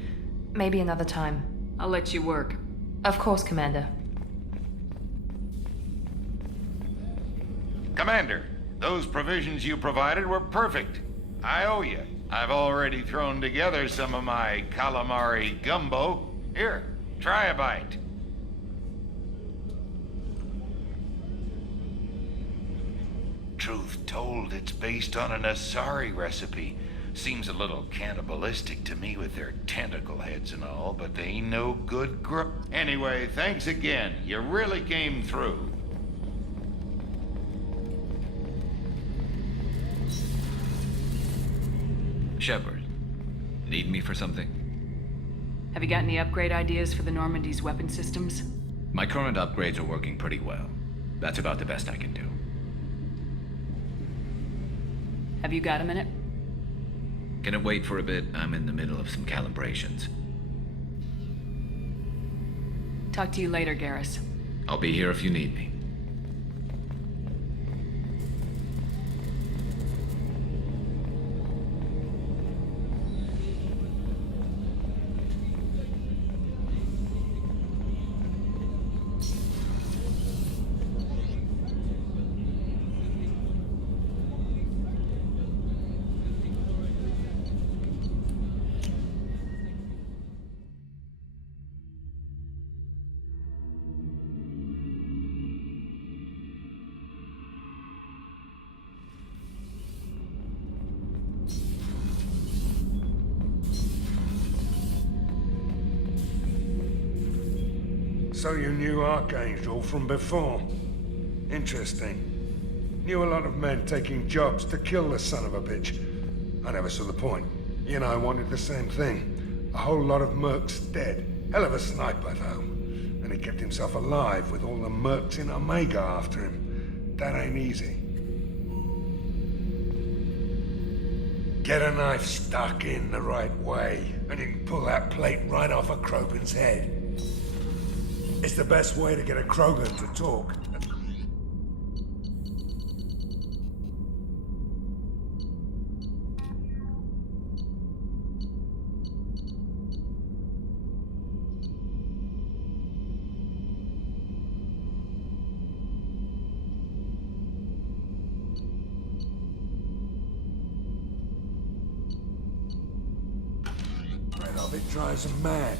Maybe another time. I'll let you work. Of course, Commander. Commander, those provisions you provided were perfect. I owe you. I've already thrown together some of my calamari gumbo. Here, try a bite. Truth told, it's based on an Asari recipe. Seems a little cannibalistic to me with their tentacle heads and all, but they ain't no good Anyway, thanks again. You really came through. Shepard, need me for something? Have you got any upgrade ideas for the Normandy's weapon systems? My current upgrades are working pretty well. That's about the best I can do. Have you got a minute? Can it wait for a bit? I'm in the middle of some calibrations. Talk to you later, Garrus. I'll be here if you need me. So you knew Archangel from before? Interesting. Knew a lot of men taking jobs to kill the son of a bitch. I never saw the point. You and I wanted the same thing. A whole lot of mercs dead. Hell of a sniper, though. And he kept himself alive with all the mercs in Omega after him. That ain't easy. Get a knife stuck in the right way, and you can pull that plate right off a Krogan's head. It's the best way to get a Krogan to talk. Right off, it drives him mad.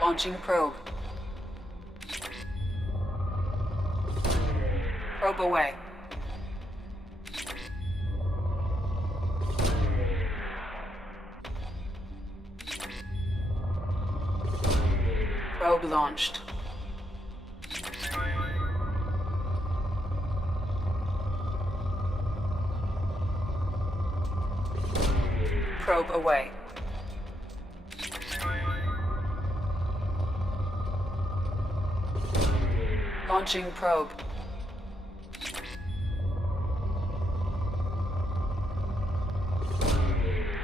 Launching probe. Probe away. Probe launched. Probe away. Launching probe.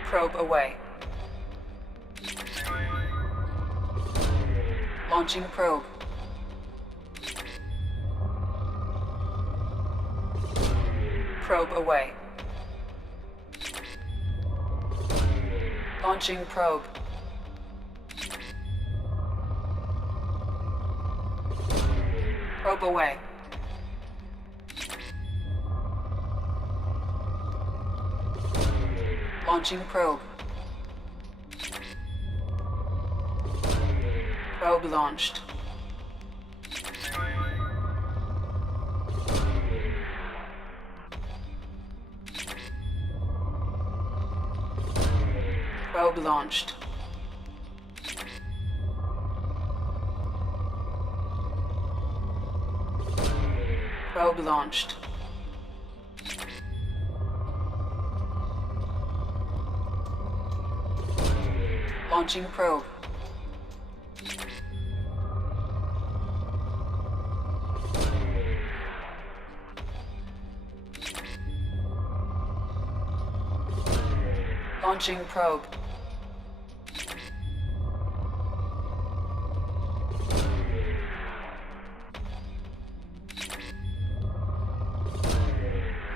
Probe away. Launching probe. Probe away. Launching probe. Probe away. Launching probe. Probe launched. Probe launched. Probe launched. Launching probe. Launching probe.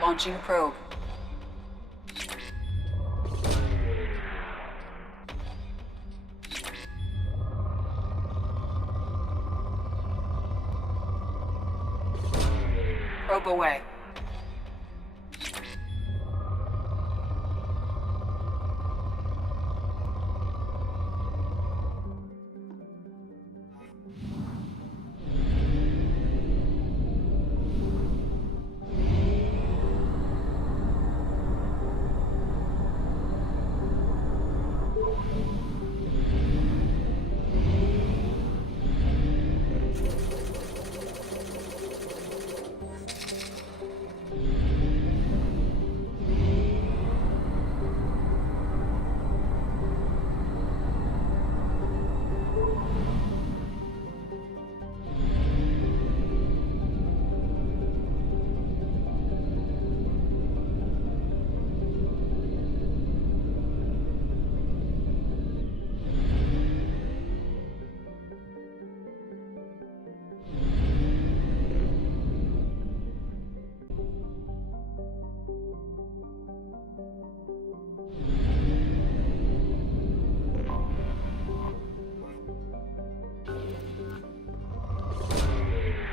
Launching probe. Probe away.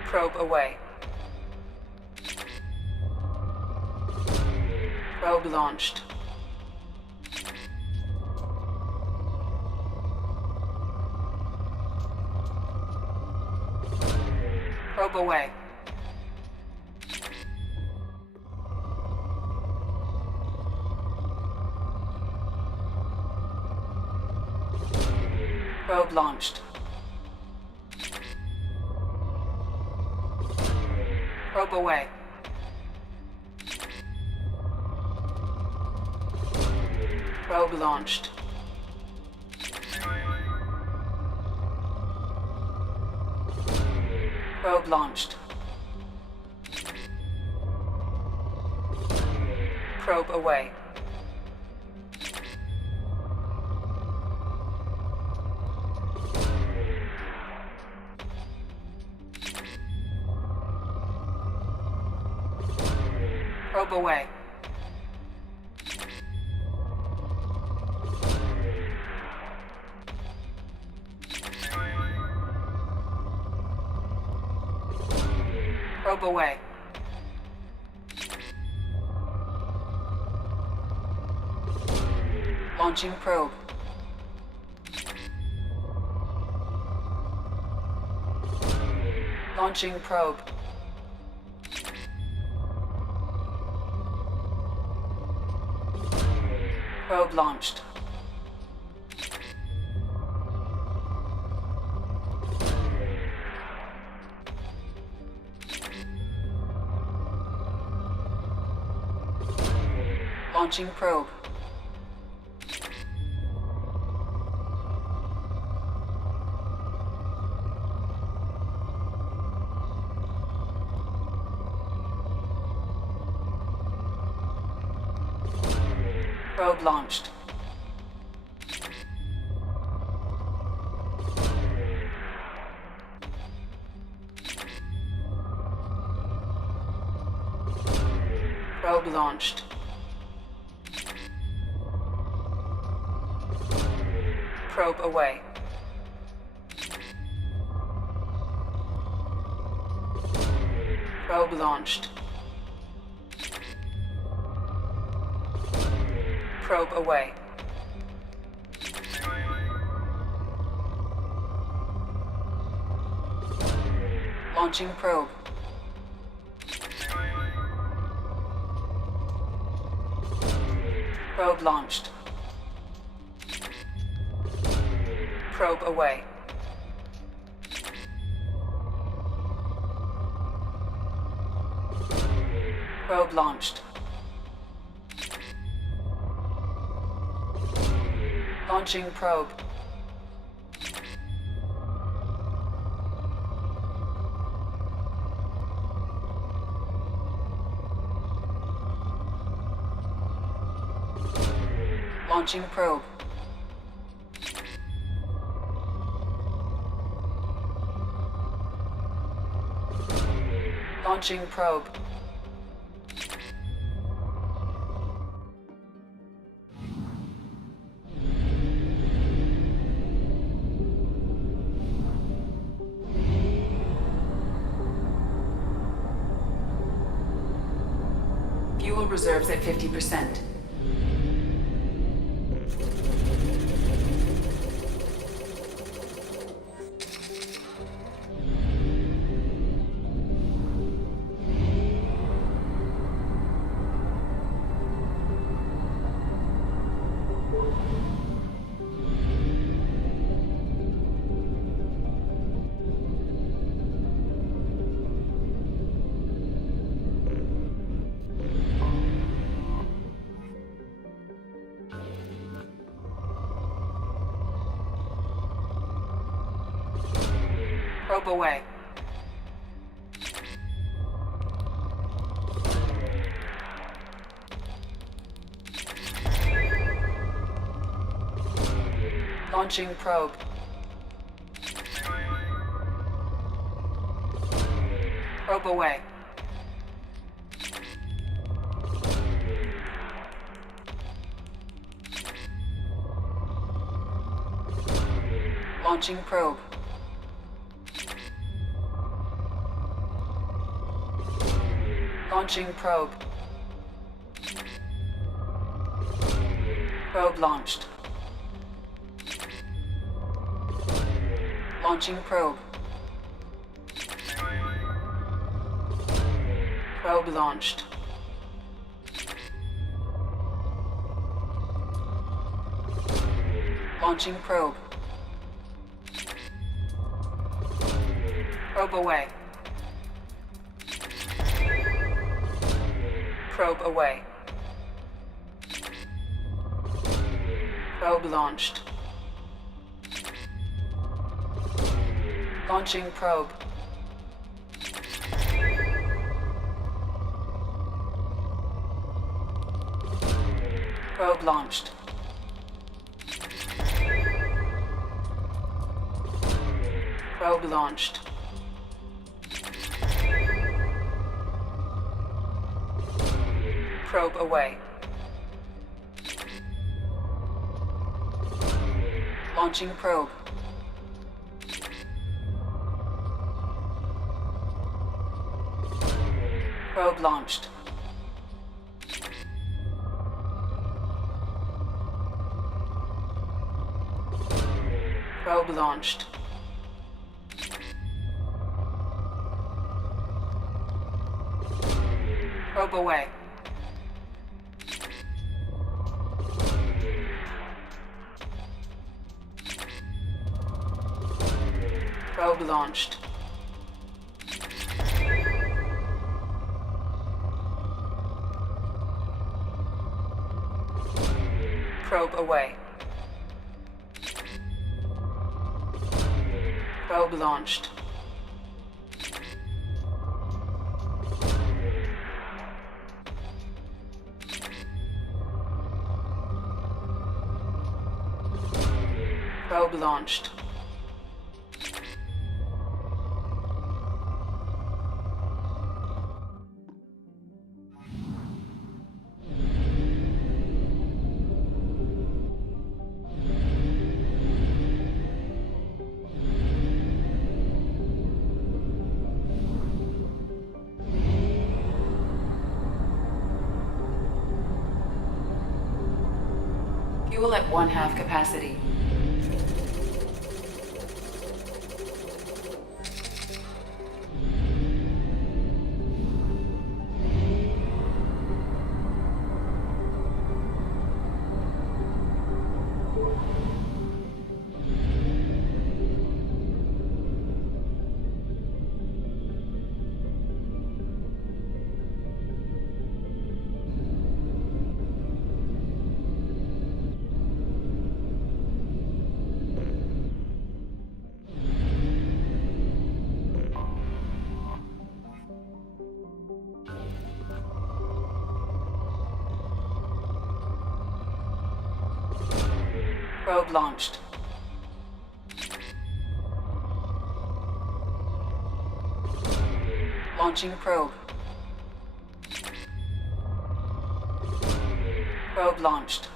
Probe away. Probe launched. Probe away. Probe launched. Probe away. Probe launched. Probe launched. Probe away. Probe away. Probe away. Launching probe. Launching probe. Probe launched. Launching probe. Probe launched. Probe launched. Probe away. Probe launched. Probe away. Launching probe. Probe launched. Probe away. Probe launched. Launching probe. Launching probe. Launching probe. Fuel reserves at 50%. Probe away. Launching probe. Probe away. Launching probe. Launching probe. Probe launched. Launching probe. Probe launched. Launching probe. Probe away. Probe away. Probe launched. Launching probe. Probe launched. Probe launched. Probe away. Launching probe. Probe launched. Probe launched. Probe away. Probe launched. Probe away. Probe launched. Probe launched. Fuel at 1/2 capacity. Probe launched. Launching probe. Probe launched.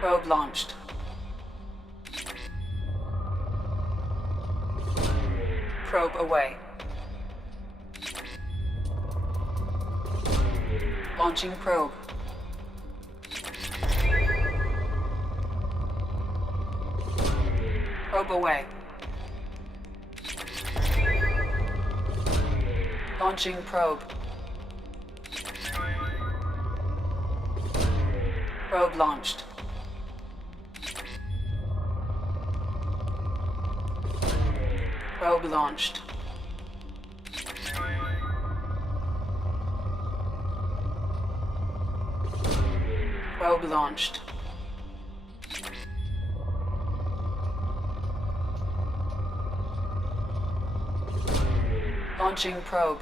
Probe launched. Probe away. Launching probe. Probe away. Launching probe. Probe launched. Probe launched. Probe launched. Launching probe.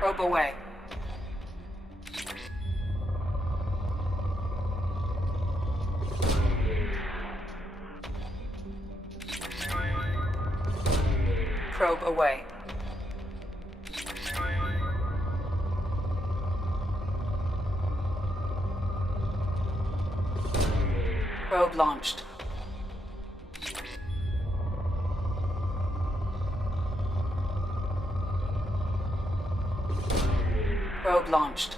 Probe away. Probe away. Probe launched. Probe launched.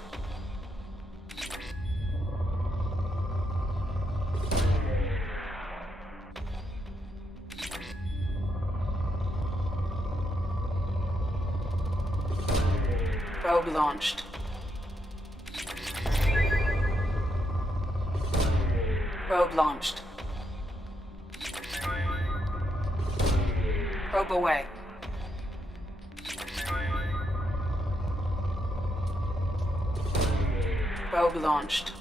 Probe launched. Probe launched. Probe away. Probe launched.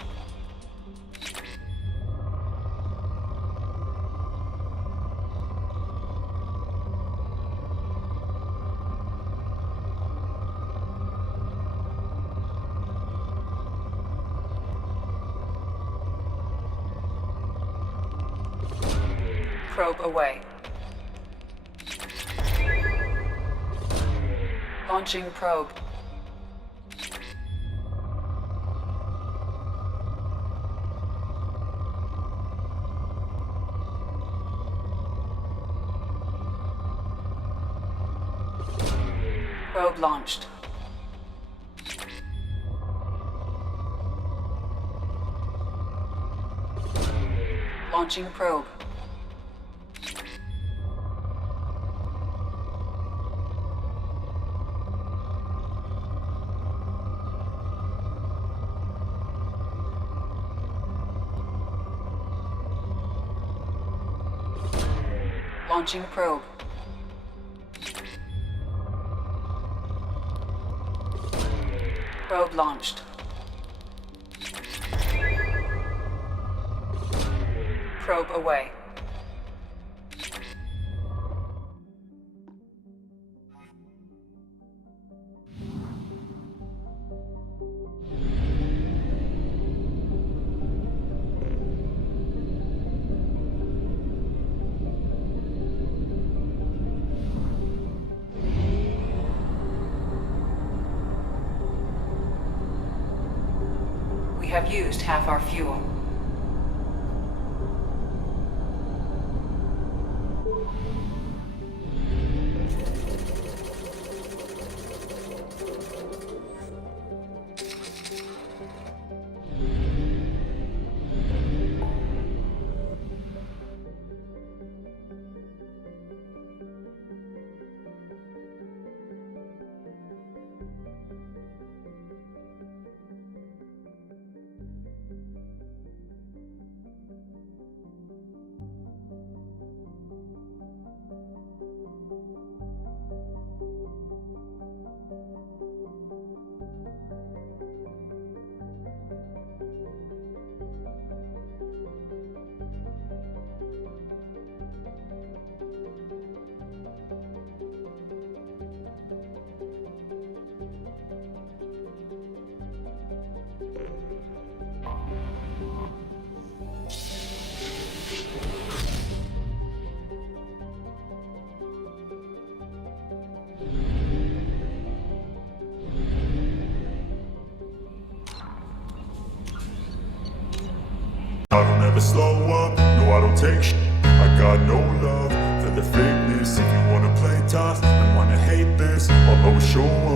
Probe away. Launching probe. Probe launched. Launching probe. Launching probe. Probe launched. Probe away. We have used half our fuel. I don't ever slow up, no I don't take sh**. I got no love for the fakeness. If you wanna play tough and wanna hate this, I'll always show